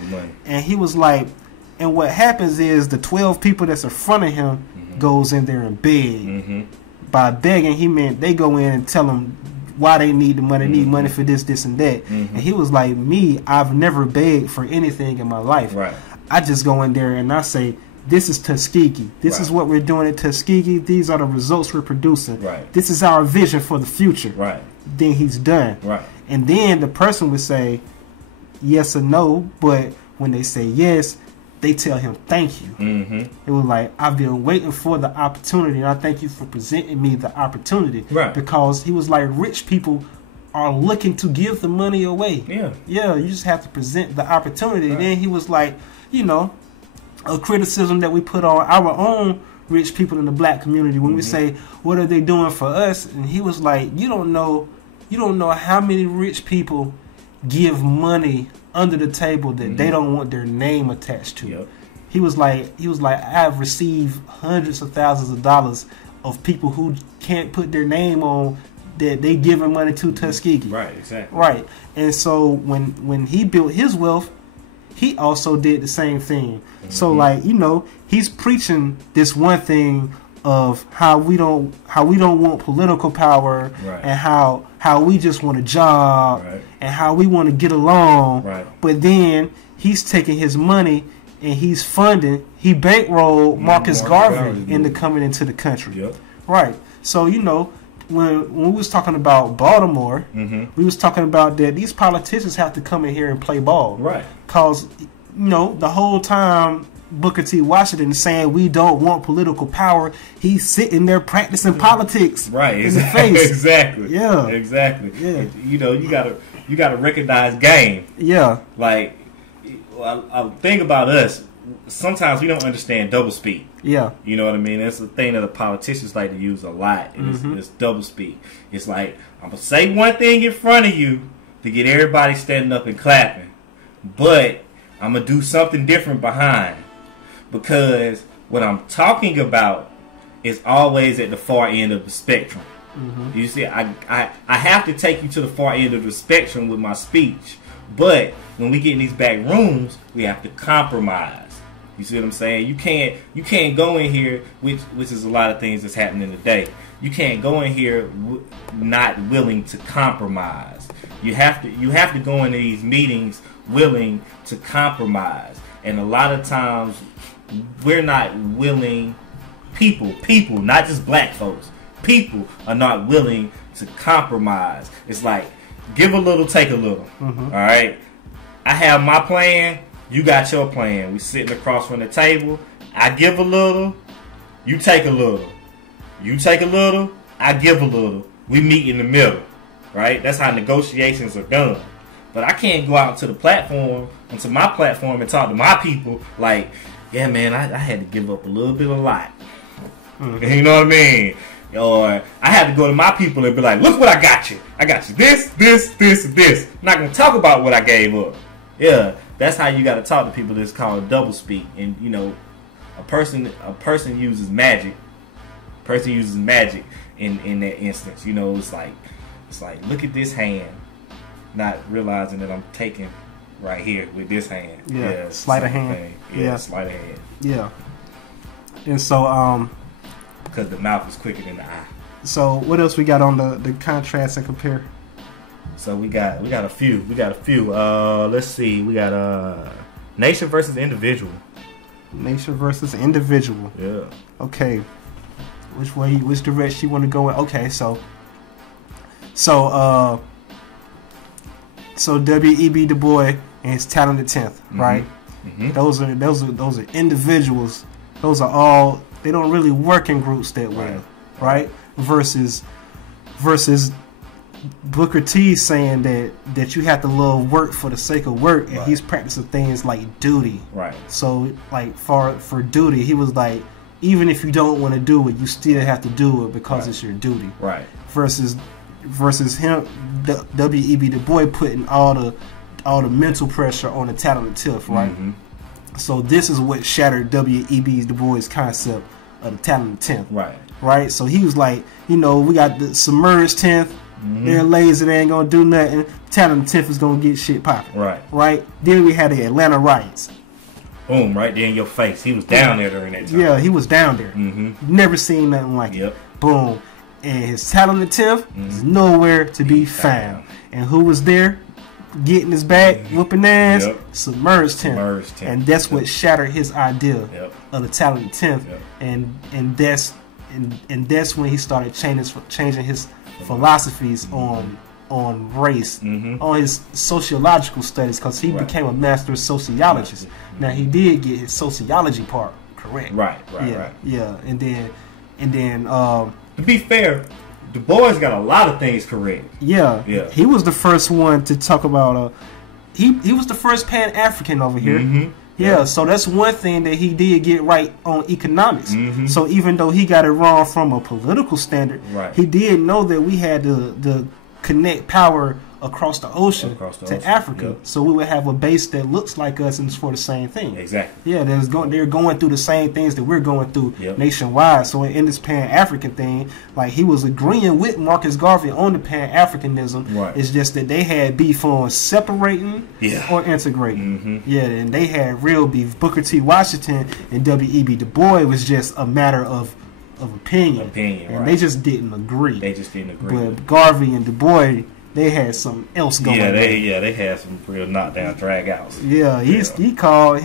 And he was like, and what happens is the 12 people that's in front of him goes in there and beg. By begging, he meant they go in and tell him why they need the money, need money for this, and that. And he was like, I've never begged for anything in my life. Right. I just go in there and I say, this is Tuskegee. This is what we're doing at Tuskegee. These are the results we're producing. Right. This is our vision for the future. Right. Then he's done. Right. And then the person would say yes or no, but when they say yes, they tell him thank you. It was like, I've been waiting for the opportunity, and I thank you for presenting me the opportunity. Right. Because he was like, rich people are looking to give the money away. Yeah, you just have to present the opportunity. Right. And then he was like, you know, a criticism that we put on our own rich people in the black community when we say, what are they doing for us? And he was like, you don't know how many rich people give money under the table that they don't want their name attached to. he was like, I've received hundreds of thousands of dollars of people who can't put their name on that they giving money to Tuskegee. Right, exactly. Right. And so when he built his wealth, he also did the same thing. So like, you know, he's preaching this one thing of how we don't want political power, and how we just want a job, and how we want to get along. But then he's taking his money and he bankrolled Marcus Garvey into coming into the country. Right. So, you know, when we was talking about Baltimore, we was talking about that these politicians have to come in here and play ball. Right. Because, you know, the whole time Booker T. Washington is saying we don't want political power, he's sitting there practicing politics. Right. In the face. Exactly. Yeah. Exactly. Yeah. You know, you gotta recognize game. Yeah. Like, I think about us. Sometimes we don't understand double speak. Yeah. You know what I mean? That's the thing that the politicians like to use a lot. And it's double speak. It's like, I'm going to say one thing in front of you to get everybody standing up and clapping. But I'm going to do something different behind. Because what I'm talking about is always at the far end of the spectrum. You see, I have to take you to the far end of the spectrum with my speech. But when we get in these back rooms, we have to compromise. You see what I'm saying? You can't go in here, which is a lot of things that's happening today. You can't go in here not willing to compromise. You have to go into these meetings willing to compromise. And a lot of times we're not willing. People, not just black folks. People are not willing to compromise. It's like, give a little, take a little. All right? I have my plan. You got your plan. We sitting across from the table. I give a little. You take a little. You take a little. I give a little. We meet in the middle. Right? That's how negotiations are done. But I can't go out to the platform, onto my platform, and talk to my people like, yeah, man, I had to give up a little bit of lot. You know what I mean? Or I had to go to my people and be like, look what I got you. I got you this, and this. I'm not going to talk about what I gave up. Yeah, that's how you got to talk to people. That's called double speak. And, you know, a person uses magic. A person uses magic in that instance. You know, it's like, look at this hand. Not realizing that I'm taking right here with this hand. Yeah, sleight of hand. Yeah, sleight of hand. Yeah. And so, because the mouth is quicker than the eye. So what else we got on the contrast and compare? So we got a few. Let's see. We got nation versus individual. Nation versus individual. Yeah. Okay. Which direction you want to go in? Okay, so W.E.B. Dubois and his talented 10th, right? Those are individuals. Those are all. They don't really work in groups that way, right? Versus Booker T saying that you have to love work for the sake of work, and he's practicing things like duty. Right. So like for duty, he was like, even if you don't want to do it, you still have to do it because it's your duty. Right. Versus him, W.E.B. Du Bois putting all the mental pressure on the talented 10th, right? So this is what shattered W.E.B. Du Bois' concept of the talented 10th. Right. Right. So he was like, you know, we got the submerged 10th. They're lazy. They ain't gonna do nothing. Talented 10th is gonna get shit popping. Right. Right. Then we had the Atlanta riots. Boom! Right there in your face. He was down there during that time. Yeah, he was down there. Never seen nothing like it. Boom. And his talented 10th is nowhere to be found. And who was there? Getting his back, whooping ass, submerged 10th. And that's what shattered his idea of the talented 10th. And that's when he started changing his philosophies on race, on his sociological studies, because he became a master sociologist. Now he did get his sociology part correct. Right. Yeah, and then to be fair, Du Bois got a lot of things correct. Yeah. He was the first one to talk about he was the first Pan-African over here. Yeah, so that's one thing that he did get right on economics. So even though he got it wrong from a political standard, he did know that we had to connect power across the ocean to Africa. Yep. So we would have a base that looks like us and it's for the same thing. Exactly. Yeah, they're going through the same things that we're going through nationwide. So in this Pan-African thing, like he was agreeing with Marcus Garvey on the Pan-Africanism. Right. It's just that they had beef on separating or integrating. Yeah, and they had real beef. Booker T. Washington and W.E.B. Du Bois was just a matter of opinion. And they just didn't agree. But Garvey and Du Bois, they had something else going on. They had some real knockdown drag outs. Yeah, he called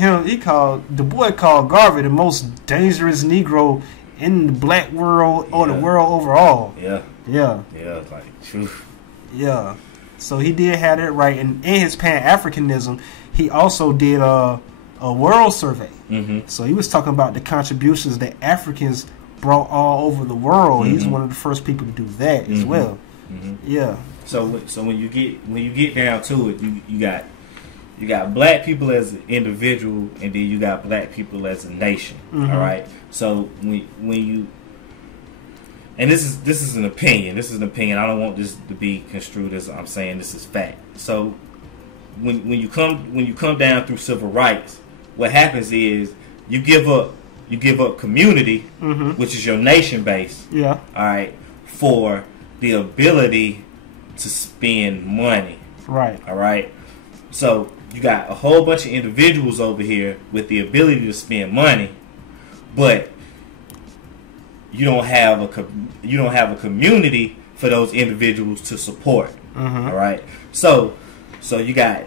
Du Bois called Garvey the most dangerous Negro in the black world or the world overall. Like true. Yeah. So he did have that right, and in his Pan-Africanism, he also did a world survey. So he was talking about the contributions that Africans brought all over the world. He's one of the first people to do that as well. Yeah. So when you get down to it, you got black people as an individual, and then you got black people as a nation. All right. So when you, and this is an opinion. This is an opinion. I don't want this to be construed as I'm saying this is fact. So when you come down through civil rights, what happens is you give up community, which is your nation base. Yeah. All right. For the ability to spend money. Right. All right. So you got a whole bunch of individuals over here with the ability to spend money, but you don't have a community for those individuals to support. All right. So you got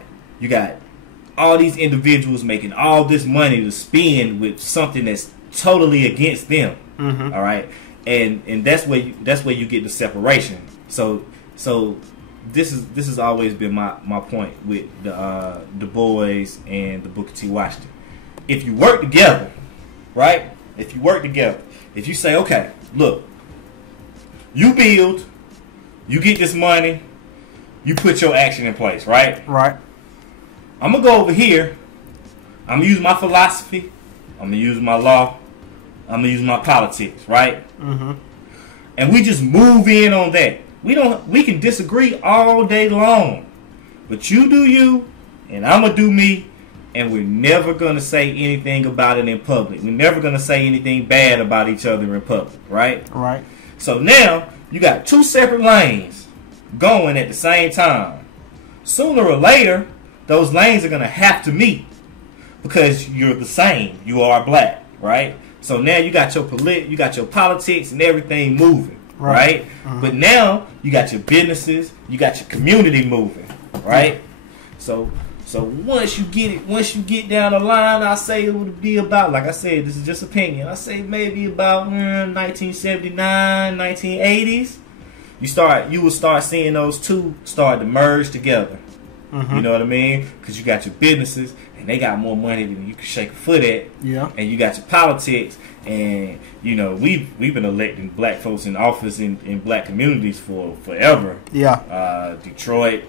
all these individuals making all this money to spend with something that's totally against them. All right. And that's where you get the separation. So this has always been my point with the Du Bois and the Booker T. Washington. If you work together, right? If you say, okay, look, you build, you get this money, you put your action in place, right? Right. I'm gonna go over here. I'm gonna use my philosophy. I'm gonna use my law. I'm gonna use my politics, right? And we just move in on that. We can disagree all day long, but you do you, and I'm gonna do me, and we're never gonna say anything about it in public. We're never gonna say anything bad about each other in public, right? Right. So now you got two separate lanes going at the same time. Sooner or later, those lanes are gonna have to meet because you're the same. You are black, right? So now you got your politics and everything moving, right? But now you got your businesses, you got your community moving, right? So once you get down the line, I say it would be about, like I said, this is just opinion. I say maybe about 1979, 1980s. You will start seeing those two start to merge together. You know what I mean? Because you got your businesses, and they got more money than you can shake a foot at. Yeah. And you got your politics, and you know we've been electing black folks in office in black communities for forever. Yeah. Detroit,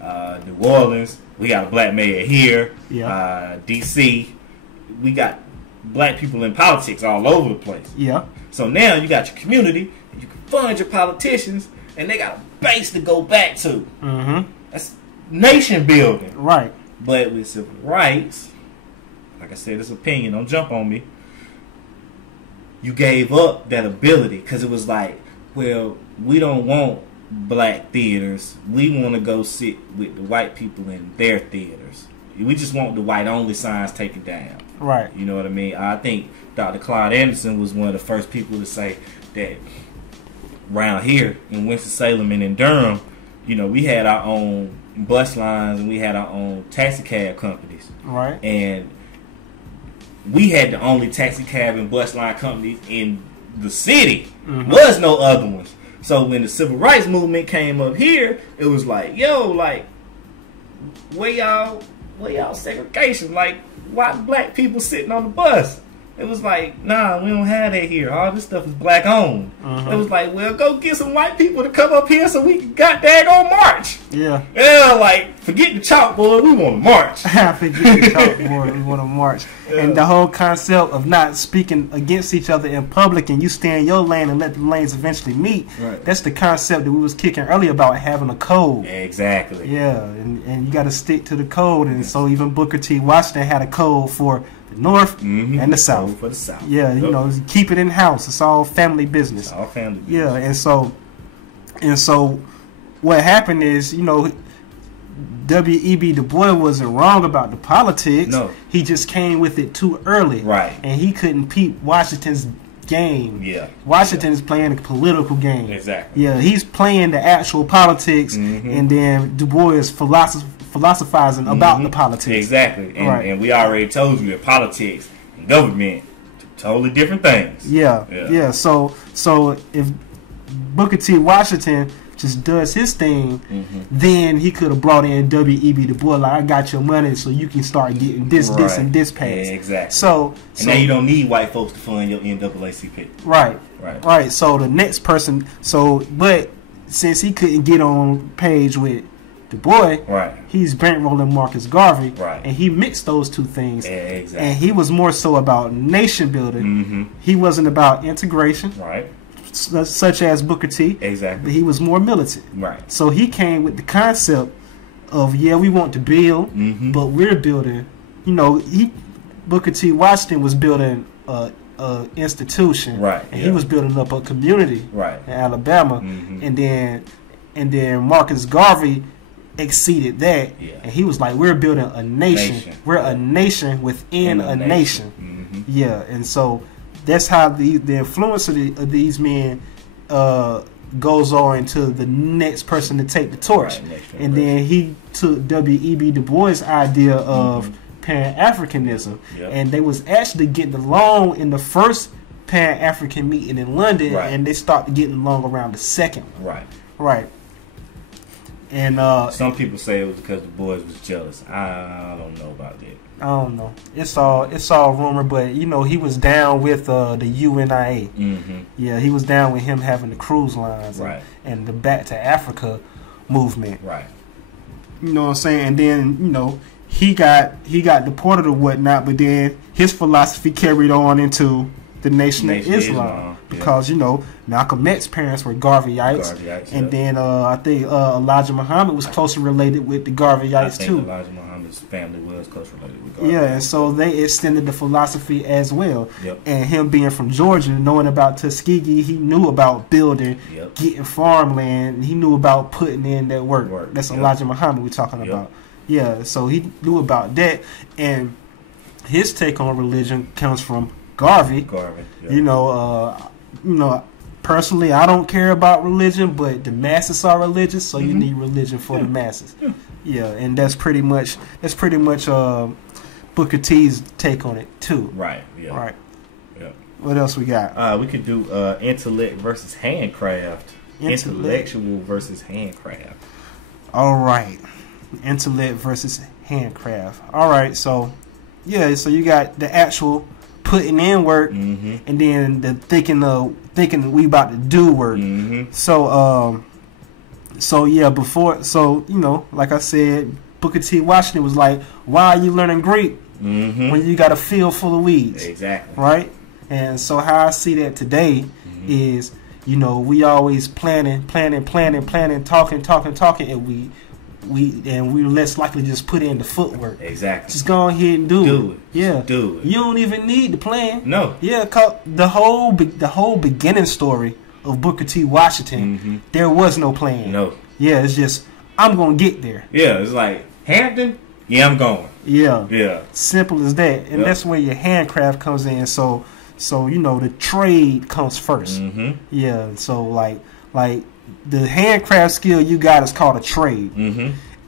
New Orleans, we got a black mayor here. Yeah. DC, we got black people in politics all over the place. Yeah. So now you got your community, and you can fund your politicians, and they got a base to go back to. That's nation building. Right. But with civil rights, like I said, it's opinion, don't jump on me. You gave up that ability because it was like, well, we don't want black theaters. We want to go sit with the white people in their theaters. We just want the white only signs taken down. Right. You know what I mean? I think Dr. Claude Anderson was one of the first people to say that around here in Winston-Salem and in Durham, you know, we had our own bus lines and we had our own taxi cab companies. Right. And we had the only taxi cab and bus line companies in the city. Was no other ones. So when the civil rights movement came up here, it was like, yo, like, where y'all segregation? Like, why black people sitting on the bus? It was like, nah, we don't have that here. All this stuff is black owned. It was like, well, go get some white people to come up here so we can got daggone march. Yeah. Yeah, like, forget the chalkboard, we want to march. Forget the chalkboard, we want to march. Yeah. And the whole concept of not speaking against each other in public and you stay in your lane and let the lanes eventually meet, that's the concept that we was kicking earlier about having a code. Exactly. Yeah, and you got to stick to the code. And so even Booker T. Washington had a code for the North and the South. For the South. Yeah, you know, keep it in house. It's all family business. It's all family business. Yeah, and so what happened is, you know, W.E.B. Dubois wasn't wrong about the politics. No. He just came with it too early. Right. And he couldn't peep Washington's game. Yeah. Washington is playing a political game. Exactly. Yeah, he's playing the actual politics, and then Dubois is philosophizing about the politics. Exactly. And we already told you that politics and government totally different things. Yeah. So if Booker T. Washington just does his thing, then he could have brought in W.E.B. Du Bois, like, I got your money so you can start getting this, this, and this passed. Yeah, exactly. So now you don't need white folks to fund your NAACP. Right. So the next person, but since he couldn't get on page with Du Bois, he's bankrolling Marcus Garvey, and he mixed those two things. Yeah, exactly. And he was more so about nation building. He wasn't about integration. Such as Booker T. Exactly. But he was more militant. So he came with the concept of, we want to build, but we're building. You know, Booker T. Washington was building a institution, and he was building up a community in Alabama, and then Marcus Garvey exceeded that, and he was like, we're building a nation. We're a nation within a nation. Yeah, and so that's how the influence of these men goes on to the next person to take the torch. And then he took W.E.B. Du Bois' idea of Pan-Africanism, and they was actually getting along in the first Pan-African meeting in London, and they started getting along around the second one. And some people say it was because Du Bois was jealous. I don't know about that. I don't know. It's all rumor, but you know, he was down with the UNIA. Yeah, he was down with him having the cruise lines and the Back to Africa movement. You know what I'm saying? And then, you know, he got deported or whatnot, but then his philosophy carried on into the Nation of Islam. Because, you know, Malcolm X's parents were Garveyites. And then I think Elijah Muhammad was closely related with the Garveyites too. Elijah Muhammad's family was close related with Garveyites. Yeah, and so they extended the philosophy as well. And him being from Georgia, knowing about Tuskegee, he knew about building, getting farmland. He knew about putting in that work. That's Elijah Muhammad we're talking about. Yeah, so he knew about that. And his take on religion comes from Garvey. You know, personally, I don't care about religion, but the masses are religious, so you need religion for the masses. Yeah, and that's pretty much Booker T's take on it too. What else we got? We could do intellect versus handcraft. Intellectual versus handcraft. All right, intellect versus handcraft. All right, so you got the actual putting in work, and then the thinking that we about to do work. So you know, like I said, Booker T. Washington was like, why are you learning Greek when you got a field full of weeds? Right? And so how I see that today is, you know, we always planning, talking, and we're less likely to just put in the footwork. Just go ahead and do it. Do it. You don't even need the plan. No. Yeah, cause the whole beginning story of Booker T. Washington, there was no plan. No. Yeah, it's just, I'm gonna get there. Yeah, it's like Hampton. Yeah, I'm going. Yeah. Simple as that, and that's where your handcraft comes in. So you know, the trade comes first. Yeah. So like the handcraft skill you got is called a trade.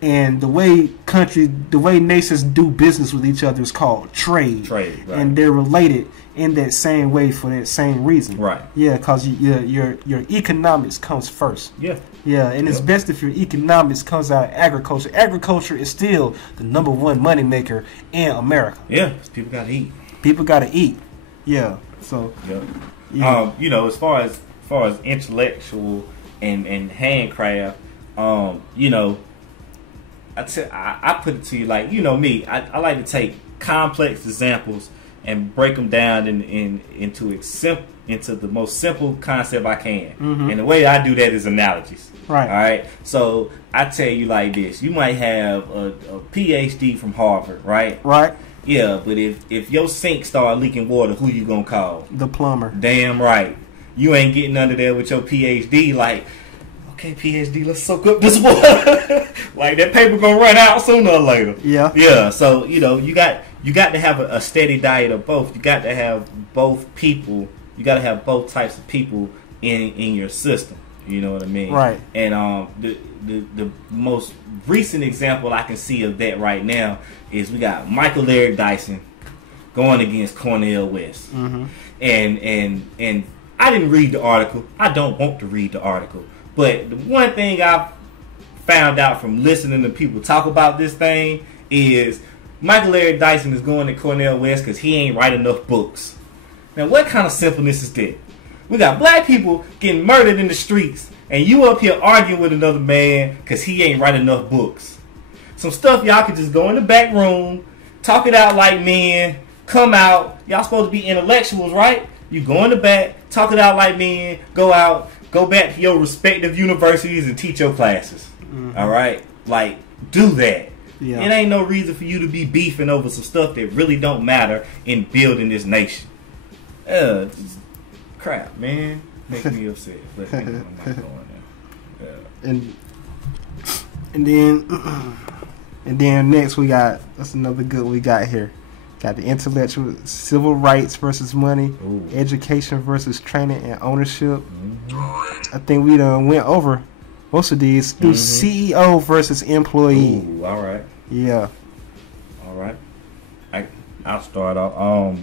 And the way nations do business with each other is called trade. And they're related in that same way for that same reason. Yeah, because your economics comes first. Yeah, and it's best if your economics comes out of agriculture. Agriculture is still the #1 money maker in America. Yeah, people gotta eat. People gotta eat. Yeah. So. Yep. Yeah. You know, as far as intellectual and handcraft, you know, I put it to you like, you know me, I like to take complex examples and break them down into the most simple concept I can. And the way I do that is analogies. Right. All right. So I tell you like this: you might have a PhD from Harvard, right? Right. Yeah, but if your sink start leaking water, who you gonna call? The plumber. Damn right. You ain't getting under there with your PhD like, okay, PhD, let's soak up this water. Like that paper gonna run out sooner or later. Yeah. Yeah. So you know you got to have a steady diet of both. You got to have both people. You got to have both types of people in your system. You know what I mean? Right. And the most recent example I can see of that right now is we got Michael Eric Dyson going against Cornel West. And I didn't read the article. I don't want to read the article. But the one thing I've found out from listening to people talk about this thing is Michael Eric Dyson is going to Cornel West because he ain't write enough books. Now, what kind of simpleness is that? We got black people getting murdered in the streets, and you up here arguing with another man because he ain't write enough books. Some stuff y'all could just go in the back room, talk it out like men, come out. Y'all supposed to be intellectuals, right? You go in the back, talk it out like men, go out, go back to your respective universities and teach your classes. All right? Like, do that. Yeah. It ain't no reason for you to be beefing over some stuff that really don't matter in building this nation. Crap, man. Makes me upset. But I'm not going there. And then next we got, that's another good we got here. Got the intellectual, civil rights versus money, Ooh. Education versus training and ownership. I think we done went over most of these. Do CEO versus employee. Ooh, all right. Yeah. All right. I'll start off.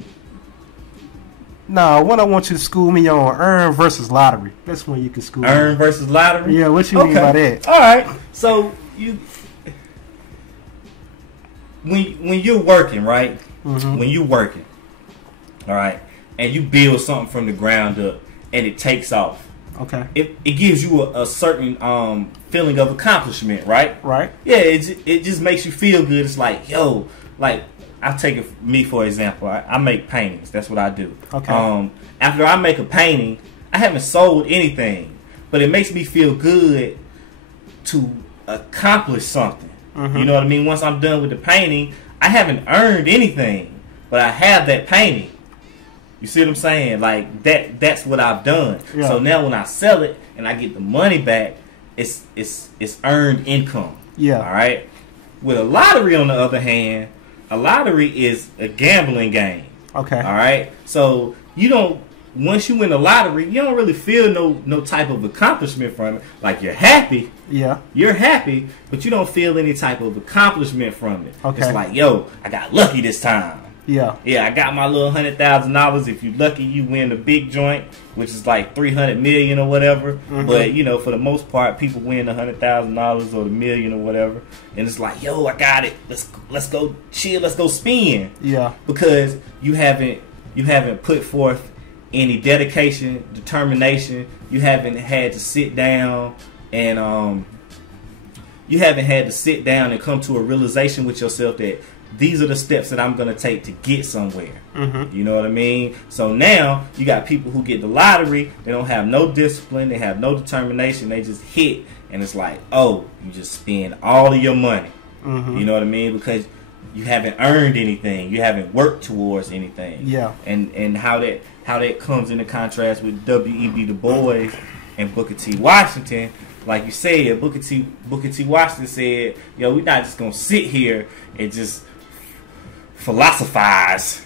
No, what I want you to school me on, earn versus lottery. That's when you can school Earn me. versus lottery? Yeah, what you mean by that? All right. So when you're working, right? When you're working, all right, and you build something from the ground up and it takes off. Okay. It gives you a certain feeling of accomplishment, right? Right. Yeah, it just makes you feel good. It's like, yo, like, I'll take me for example. I make paintings. That's what I do. Okay. After I make a painting, I haven't sold anything, but it makes me feel good to accomplish something. You know what I mean? Once I'm done with the painting, I haven't earned anything, but I have that painting. You see what I'm saying? Like that's what I've done. Yeah. So now when I sell it and I get the money back, it's earned income. Yeah. All right. With a lottery, on the other hand, a lottery is a gambling game. Okay. All right. So you don't. Once you win the lottery, you don't really feel no type of accomplishment from it. Like you're happy. Yeah. You're happy, but you don't feel any type of accomplishment from it. Okay. It's like, yo, I got lucky this time. Yeah. Yeah, I got my little $100,000. If you're lucky, you win the big joint, which is like $300 million or whatever. But you know, for the most part, people win the $100,000 or the million or whatever, and it's like, yo, I got it. Let's go chill. Let's go spin. Yeah. Because you haven't put forth any dedication, determination. You haven't had to sit down and come to a realization with yourself that these are the steps that I'm going to take to get somewhere. You know what I mean? So now you got people who get the lottery. They don't have no discipline. They have no determination. They just hit, and it's like, oh, you just spend all of your money. You know what I mean? Because you haven't earned anything. You haven't worked towards anything. Yeah. And how that comes into contrast with W.E.B. Dubois and Booker T. Washington. Like you said, Booker T. Washington said, yo, we're not just going to sit here and just philosophize.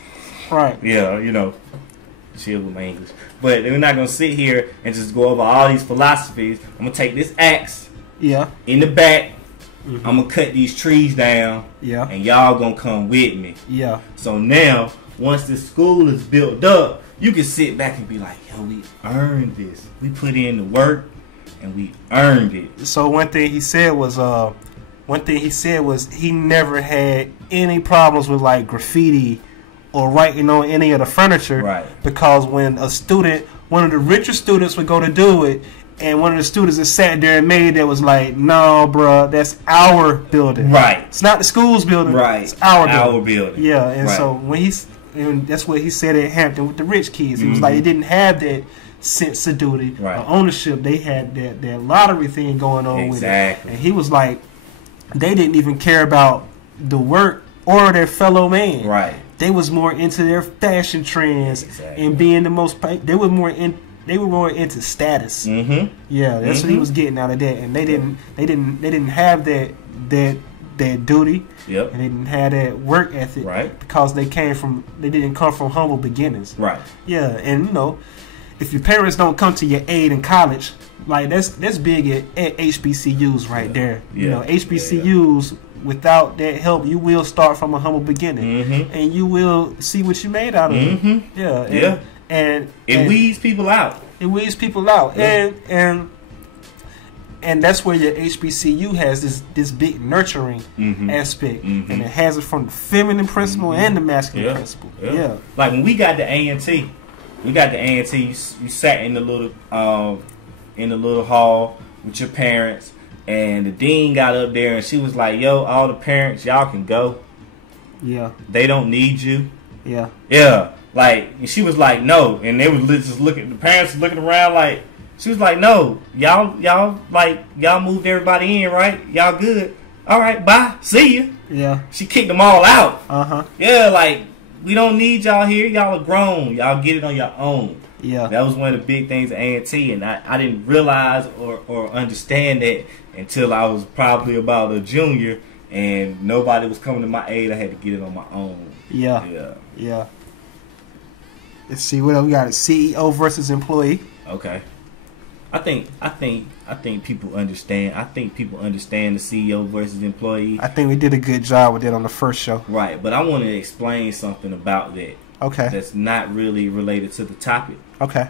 Right. Yeah, you know, chill with my English. But we're not going to sit here and just go over all these philosophies. I'm going to take this axe in the back. I'm going to cut these trees down. Yeah. And y'all going to come with me. Yeah. So now, once this school is built up, you can sit back and be like, yo, we earned this. We put in the work and we earned it. So one thing he said was he never had any problems with like graffiti or writing on any of the furniture. Right. Because when a student, one of the richer students would go to do it, and one of the students that sat there and made it was like, no, bruh, that's our building. Right. It's not the school's building. Right. It's our building. Our building. Yeah, and right. so and that's what he said at Hampton with the rich kids. He was like, they didn't have that sense of duty or ownership. They had that lottery thing going on with it. And he was like, they didn't even care about the work or their fellow man. Right. They was more into their fashion trends and being the most. They were more into status. Yeah, that's what he was getting out of that. And they didn't have that duty. Yep. And they didn't have that work ethic. Right. Because they didn't come from humble beginnings. Right. Yeah, and if your parents don't come to your aid in college, like that's big at HBCUs right there. Yeah. HBCUs. Without that help, you will start from a humble beginning, and you will see what you made out of it. Yeah, and it weeds people out. It weeds people out, and that's where your HBCU has this big nurturing aspect, and it has it from the feminine principle and the masculine principle. Yeah, like when we got the A&T, you sat in the little hall with your parents. And the dean got up there and she was like, yo, all the parents, y'all can go. Yeah. They don't need you. Yeah. Yeah. Like, and she was like, no. And they was just looking, the parents was looking around like, she was like, no, y'all moved everybody in, right? Y'all good. All right, bye. See you. Yeah. She kicked them all out. Uh-huh. Yeah, like, we don't need y'all here. Y'all are grown. Y'all get it on your own. Yeah. That was one of the big things at A&T, and I didn't realize or understand that until I was probably about a junior, and nobody was coming to my aid. I had to get it on my own. Yeah. Yeah. Yeah. Let's see what else we got. CEO versus employee. Okay. I think people understand. I think people understand the CEO versus employee. I think we did a good job with that on the first show. Right, but I want to explain something about that. Okay. That's not really related to the topic. Okay.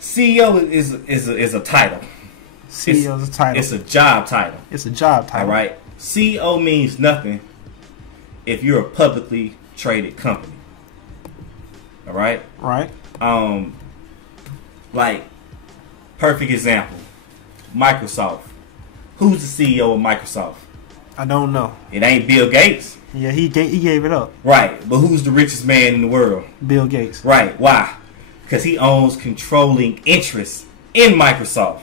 CEO is a title. CEO is a title. It's a job title. It's a job title. All right. CEO means nothing if you're a publicly traded company. All right. Right. Like, perfect example, Microsoft. Who's the CEO of Microsoft? I don't know. It ain't Bill Gates. Yeah, he gave it up. Right, but who's the richest man in the world? Bill Gates. Right, why? Because he owns controlling interests in Microsoft.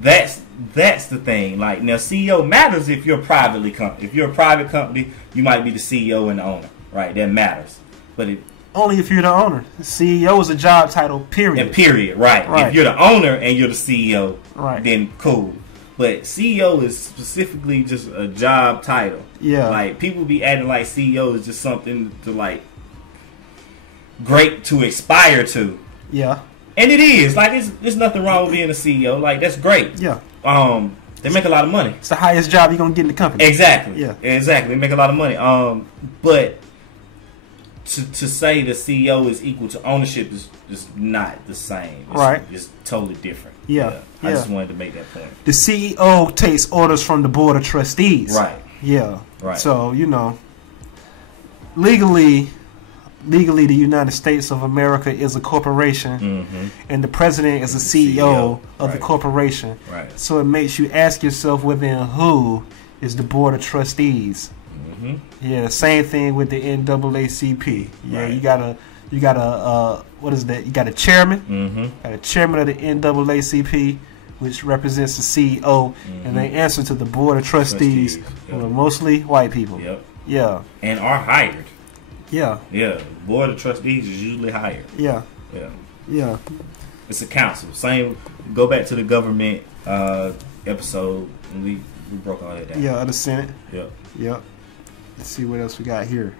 That's the thing. Like, now, CEO matters if you're a private company, you might be the CEO and the owner. Right, that matters. But only if you're the owner. CEO is a job title, period. And period, right. If you're the owner and you're the CEO, then cool. But CEO is specifically just a job title. Yeah. Like, people be acting like CEO is just something to, like, great to aspire to. Yeah. And it is. Like, there's nothing wrong with being a CEO. Like, that's great. Yeah. They make a lot of money. It's the highest job you're going to get in the company. Exactly. Yeah. Exactly. They make a lot of money. But to say the CEO is equal to ownership is not the same. It's totally different. Yeah. I just wanted to make that point. The CEO takes orders from the board of trustees. Right. Yeah. Right. So, legally the United States of America is a corporation, and the president is the CEO of the corporation. Right. So it makes you ask yourself within who is the board of trustees. Yeah, same thing with the NAACP. Yeah, you got a what is that? You got a chairman, got a chairman of the NAACP, which represents the CEO, and they answer to the board of trustees, who are mostly white people. Yep. Yeah. And are hired. Yeah. Yeah. Board of trustees is usually hired. Yeah. Yeah. Yeah. It's a council. Same. Go back to the government episode, and we broke all that down. Yeah, of the Senate. Yep. Yep. Let's see what else we got here.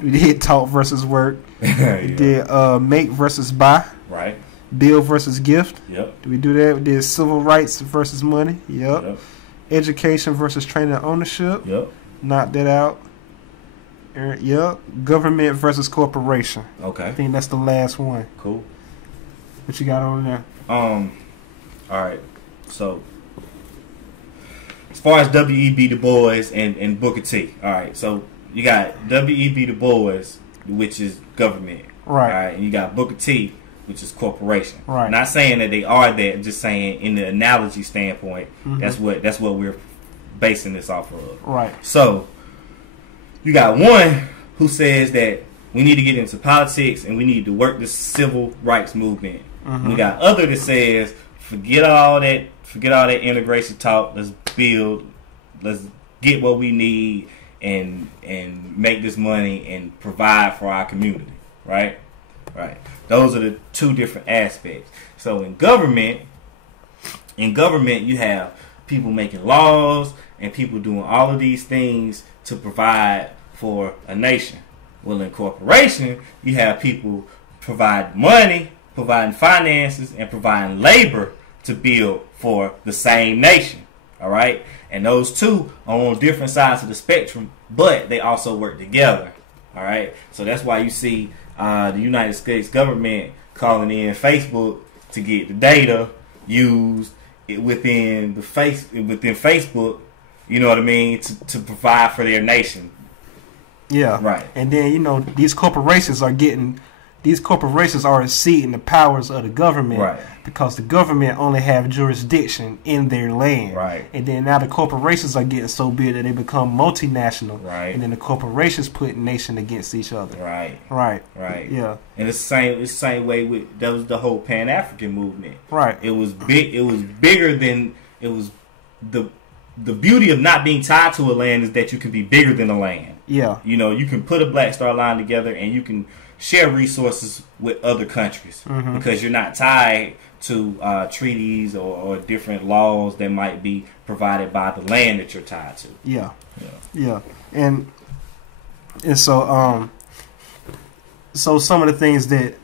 We did talk versus work. We did make versus buy. Right. Bill versus gift. Yep. Did we do that? We did civil rights versus money. Yep. Education versus training and ownership. Yep. Knocked that out. Yep. Government versus corporation. Okay. I think that's the last one. Cool. What you got on there? All right. So as far as W.E.B. Du Bois and Booker T. All right, so you got W.E.B. Du Bois, which is government. Right. All right, and you got Booker T, which is corporation. Right. Not saying that they are that, just saying in the analogy standpoint, that's what we're basing this off of. Right. So you got one who says that we need to get into politics and we need to work this civil rights movement. We got other that says forget all that integration talk. Let's build. Let's get what we need and make this money and provide for our community. Right. Right. Those are the two different aspects. So in government, you have people making laws and people doing all of these things to provide for a nation. Well, in corporation, you have people providing money, providing finances, and providing labor to build for the same nation. All right? And those two are on different sides of the spectrum, but they also work together. All right? So that's why you see the United States government calling in Facebook to get the data used within Facebook, you know what I mean, to provide for their nation. Yeah. Right. And then, you know, these corporations are exceeding the powers of the government. Right. Because the government only have jurisdiction in their land. Right. And then now the corporations are getting so big that they become multinational. Right. And then the corporations put nation against each other. Right. Right. Right. Yeah. And it's the same way with that was the whole Pan-African movement. Right. It was bigger than the beauty of not being tied to a land is that you can be bigger than a land. Yeah. You know, you can put a Black Star Line together and you can share resources with other countries because you're not tied to treaties or different laws that might be provided by the land that you're tied to. Yeah. Yeah. And so so some of the things that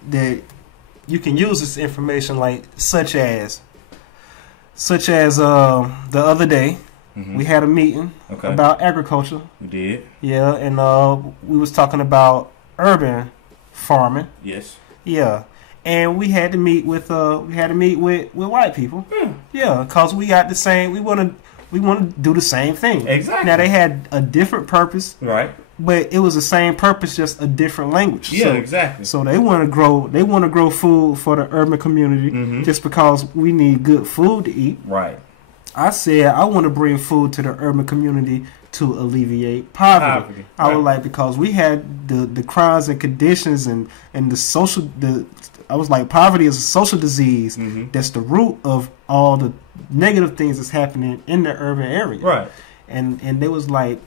you can use this information, like such as the other day we had a meeting about agriculture. We did. Yeah, and we was talking about urban farming. Yes. Yeah. And we had to meet with white people. Yeah, cause we got the same. We want to do the same thing. Exactly. Now they had a different purpose. Right. But it was the same purpose, just a different language. Yeah, exactly. So they want to grow food for the urban community just because we need good food to eat. Right. I said I want to bring food to the urban community to alleviate poverty. I would like, because we had the crimes and conditions and I was like, poverty is a social disease that's the root of all the negative things that's happening in the urban area. Right. And they was like,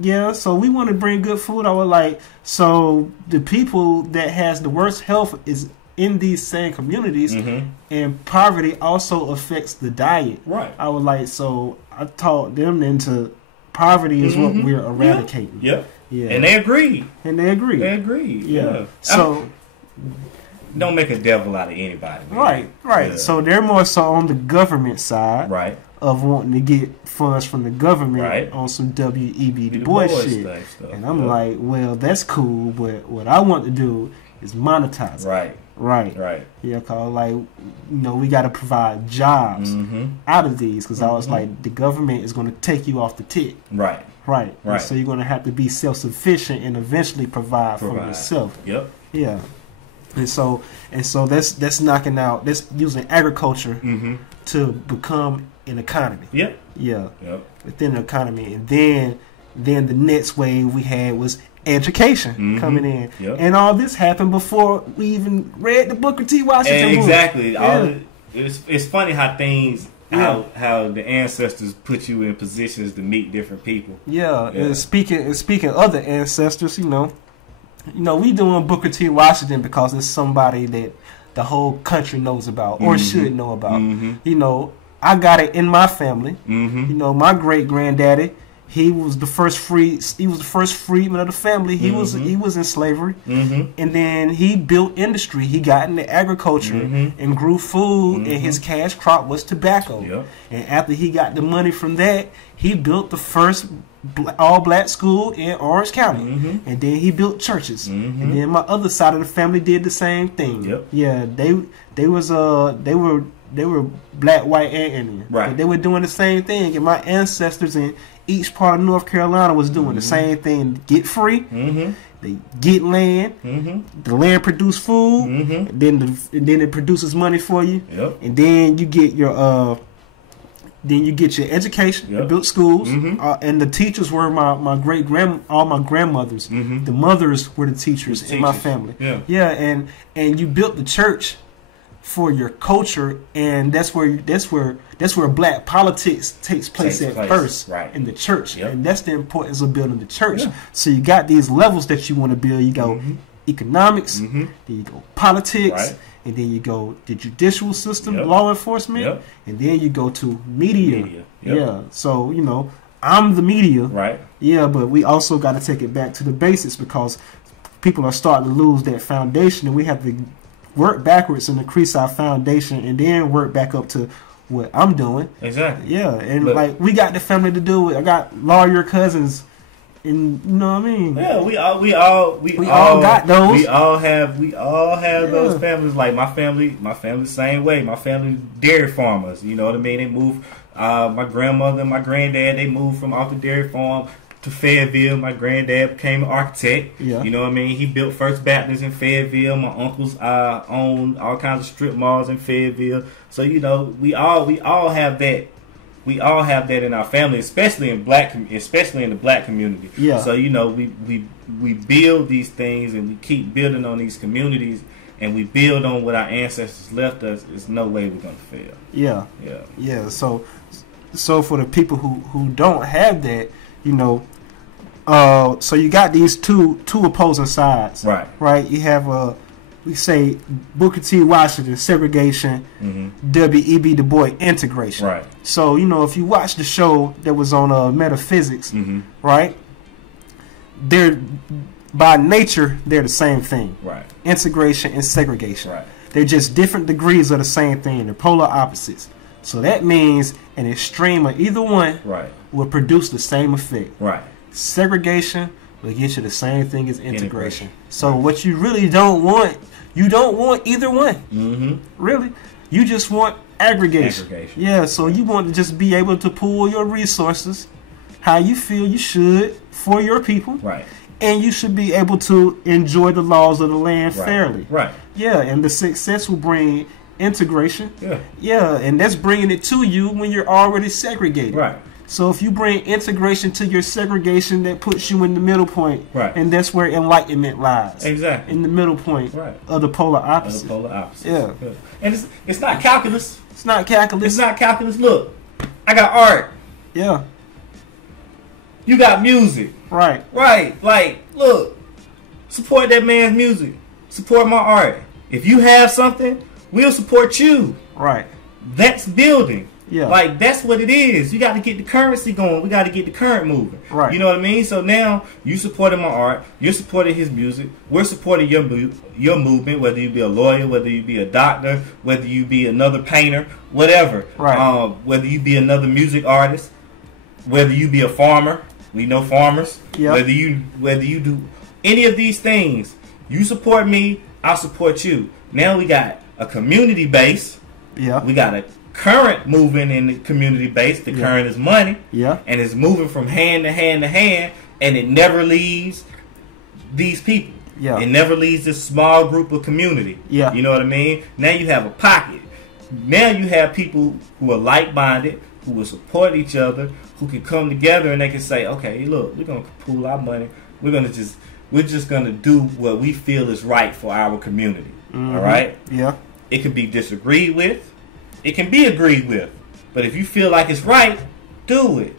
yeah, so we want to bring good food. I was like, so the people that has the worst health is in these same communities, and poverty also affects the diet. Right. I was like, so I taught them into poverty is what we're eradicating. Yeah. Yeah. And they agreed. Yeah. So don't make a devil out of anybody. Man. Right. Yeah. So they're more so on the government side. Right. Of wanting to get funds from the government on some W.E.B. Du Bois shit. Stuff, and I'm like, well, that's cool, but what I want to do is monetize it. Right. Yeah, cause like, you know, we got to provide jobs out of these, because I was like, the government is going to take you off the tip. Right. And so you're going to have to be self-sufficient and eventually provide for yourself. Yep. Yeah. And so that's knocking out. That's using agriculture to become an economy. Yep. Yeah. Yep. Within the economy, and then the next wave we had was education coming in, and all this happened before we even read the Booker T. Washington book. Exactly. Yeah. It's funny how things how the ancestors put you in positions to meet different people. Yeah. And speaking of the ancestors, you know, we doing Booker T. Washington because it's somebody that the whole country knows about or should know about. You know, I got it in my family. You know, my great granddaddy, he was the first freedman of the family. He was in slavery, and then he built industry. He got into agriculture and grew food, and his cash crop was tobacco. And after he got the money from that, he built the first all-black school in Orange County, and then he built churches. And then my other side of the family did the same thing. Yeah, they were black, white, and Indian. Right. But they were doing the same thing, and my ancestors in each part of North Carolina was doing the same thing. Get free. They get land. The land produce food. And then it produces money for you. Yep. And then you get your education. Yep. You built schools. And the teachers were all my grandmothers. The mothers were the teachers in my family. Yeah. And you built the church for your culture, and that's where black politics takes place at first, right, in the church. Yep. And that's the importance of building the church. So you got these levels that you want to build. You go economics, then you go politics, and then you go the judicial system, law enforcement, and then you go to media. Yeah. So I'm the media, right? Yeah, but we also got to take it back to the basics, because people are starting to lose that foundation, and we have to work backwards and increase our foundation, and then work back up to what I'm doing. Exactly. Yeah, and like we got the family to do it. I got lawyer cousins, and you know what I mean. Yeah, we all got those. We all have those families. Like my family the same way. My family dairy farmers. You know what I mean. They moved. My grandmother and my granddad, they moved from off the dairy farm to Fayetteville. My granddad became an architect. Yeah. You know what I mean? He built First Baptist in Fayetteville. My uncles own all kinds of strip malls in Fayetteville. So we all have that. We all have that in our family, especially in the black community. Yeah. So we build these things, and we keep building on these communities, and we build on what our ancestors left us. There's no way we're gonna fail. Yeah. Yeah. Yeah. So for the people who don't have that, so you got these two opposing sides, right? You have we say Booker T. Washington, segregation, W.E.B. Dubois, integration. Right. So if you watch the show that was on Metaphysics, right? They're by nature they're the same thing. Right. Integration and segregation. Right. They're just different degrees of the same thing. They're polar opposites. So that means an extreme of either one will produce the same effect. Right. Segregation will get you the same thing as integration. So what you really don't want, you don't want either one. Really. You just want aggregation. Yeah, so you want to just be able to pool your resources how you feel you should for your people. Right. And you should be able to enjoy the laws of the land fairly. Right. Yeah, and the success will bring integration. Yeah. Yeah, and that's bringing it to you when you're already segregated. Right. So if you bring integration to your segregation, that puts you in the middle point. Right. And that's where enlightenment lies. Exactly. In the middle point of the polar opposite. Of the polar opposite. Yeah. Good. And it's not calculus. It's not calculus. It's not calculus. Look, I got art. Yeah. You got music. Right. Right. Like, look, support that man's music. Support my art. If you have something, we'll support you. Right. That's building. Yeah. Like, that's what it is. You got to get the currency going. We got to get the current moving. Right. You know what I mean? So now you supporting my art. You're supporting his music. We're supporting your movement, whether you be a lawyer, whether you be a doctor, whether you be another painter, whatever. Right. Whether you be another music artist, whether you be a farmer. We know farmers. Yep. Whether you do any of these things, you support me, I'll support you. Now we got a community base. Yeah. We got a current moving in the community base. The current is money. Yeah. And it's moving from hand to hand to hand, and it never leaves these people. Yeah. It never leaves this small group of community. Yeah. You know what I mean? Now you have a pocket. Now you have people who are like-minded, who will support each other, who can come together, and they can say, okay, look, we're gonna pool our money. We're just gonna do what we feel is right for our community. All right? Yeah. It can be disagreed with. It can be agreed with. But if you feel like it's right, do it.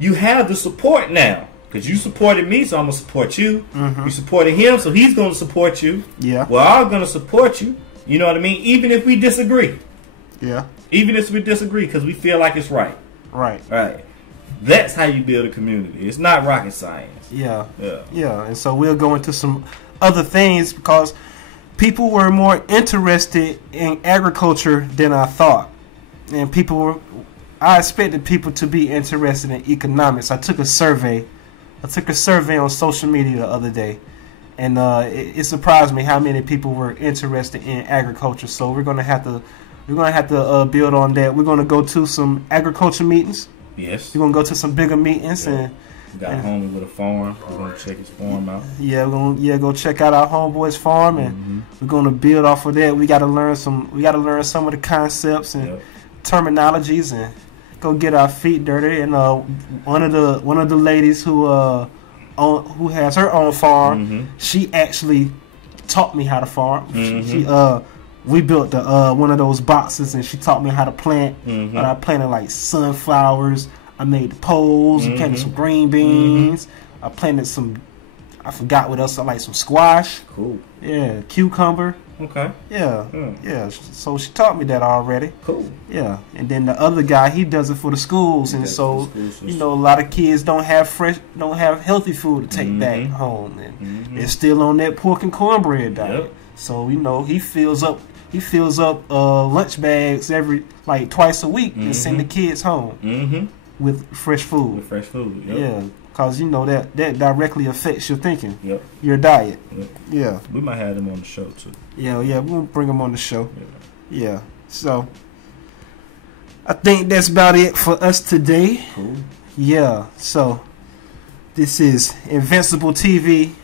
You have the support now. Because you supported me, so I'm going to support you. You supported him, so he's going to support you. Yeah. We're all going to support you. You know what I mean? Even if we disagree. Yeah. Even if we disagree, because we feel like it's right. Right. Right. That's how you build a community. It's not rocket science. Yeah. Yeah. Yeah. And so we'll go into some other things, because people were more interested in agriculture than I thought. And I expected people to be interested in economics. I took a survey on social media the other day, and it surprised me how many people were interested in agriculture. So we're going to have to We're gonna have to build on that. We're gonna go to some agriculture meetings. Yes. We're gonna go to some bigger meetings and. We got a homie with a farm. We're gonna check his farm out. Yeah, we're gonna go check out our homeboy's farm, and we're gonna build off of that. We gotta learn some. We gotta learn some of the concepts and terminologies, and go get our feet dirty. And one of the ladies who has her own farm, she actually taught me how to farm. We built one of those boxes, and she taught me how to plant. I planted like sunflowers. I made the poles. I planted some green beans. I planted some. I forgot what else. I like some squash. Cool. Yeah, cucumber. Okay. Yeah. Yeah. So she taught me that already. Cool. Yeah. And then the other guy, he does it for the schools, and so you know, a lot of kids don't have healthy food to take back home, and they're still on that pork and cornbread diet. Yep. So you know, he fills up lunch bags twice a week and send the kids home with fresh food. With fresh food. Yep. Yeah. Because you know that directly affects your thinking, your diet. Yep. Yeah. We might have them on the show too. Yeah, we're going to bring them on the show. Yeah. So, I think that's about it for us today. Cool. Yeah. So, this is InvinciBullTV,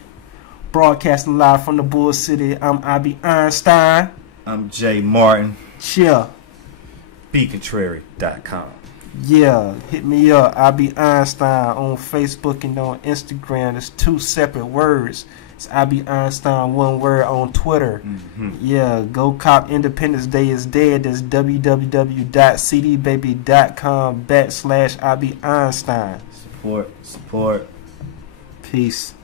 broadcasting live from the Bull City. I'm I.B. Einstein. I'm Jay Martin. Yeah. BeContrary.com. Yeah, hit me up. I.B. Einstein on Facebook and on Instagram. It's 2 separate words. It's I.B. Einstein, 1 word on Twitter. Yeah, go cop Independence Day is Dead. That's www.cdbaby.com/I.B. Einstein. Support. Peace.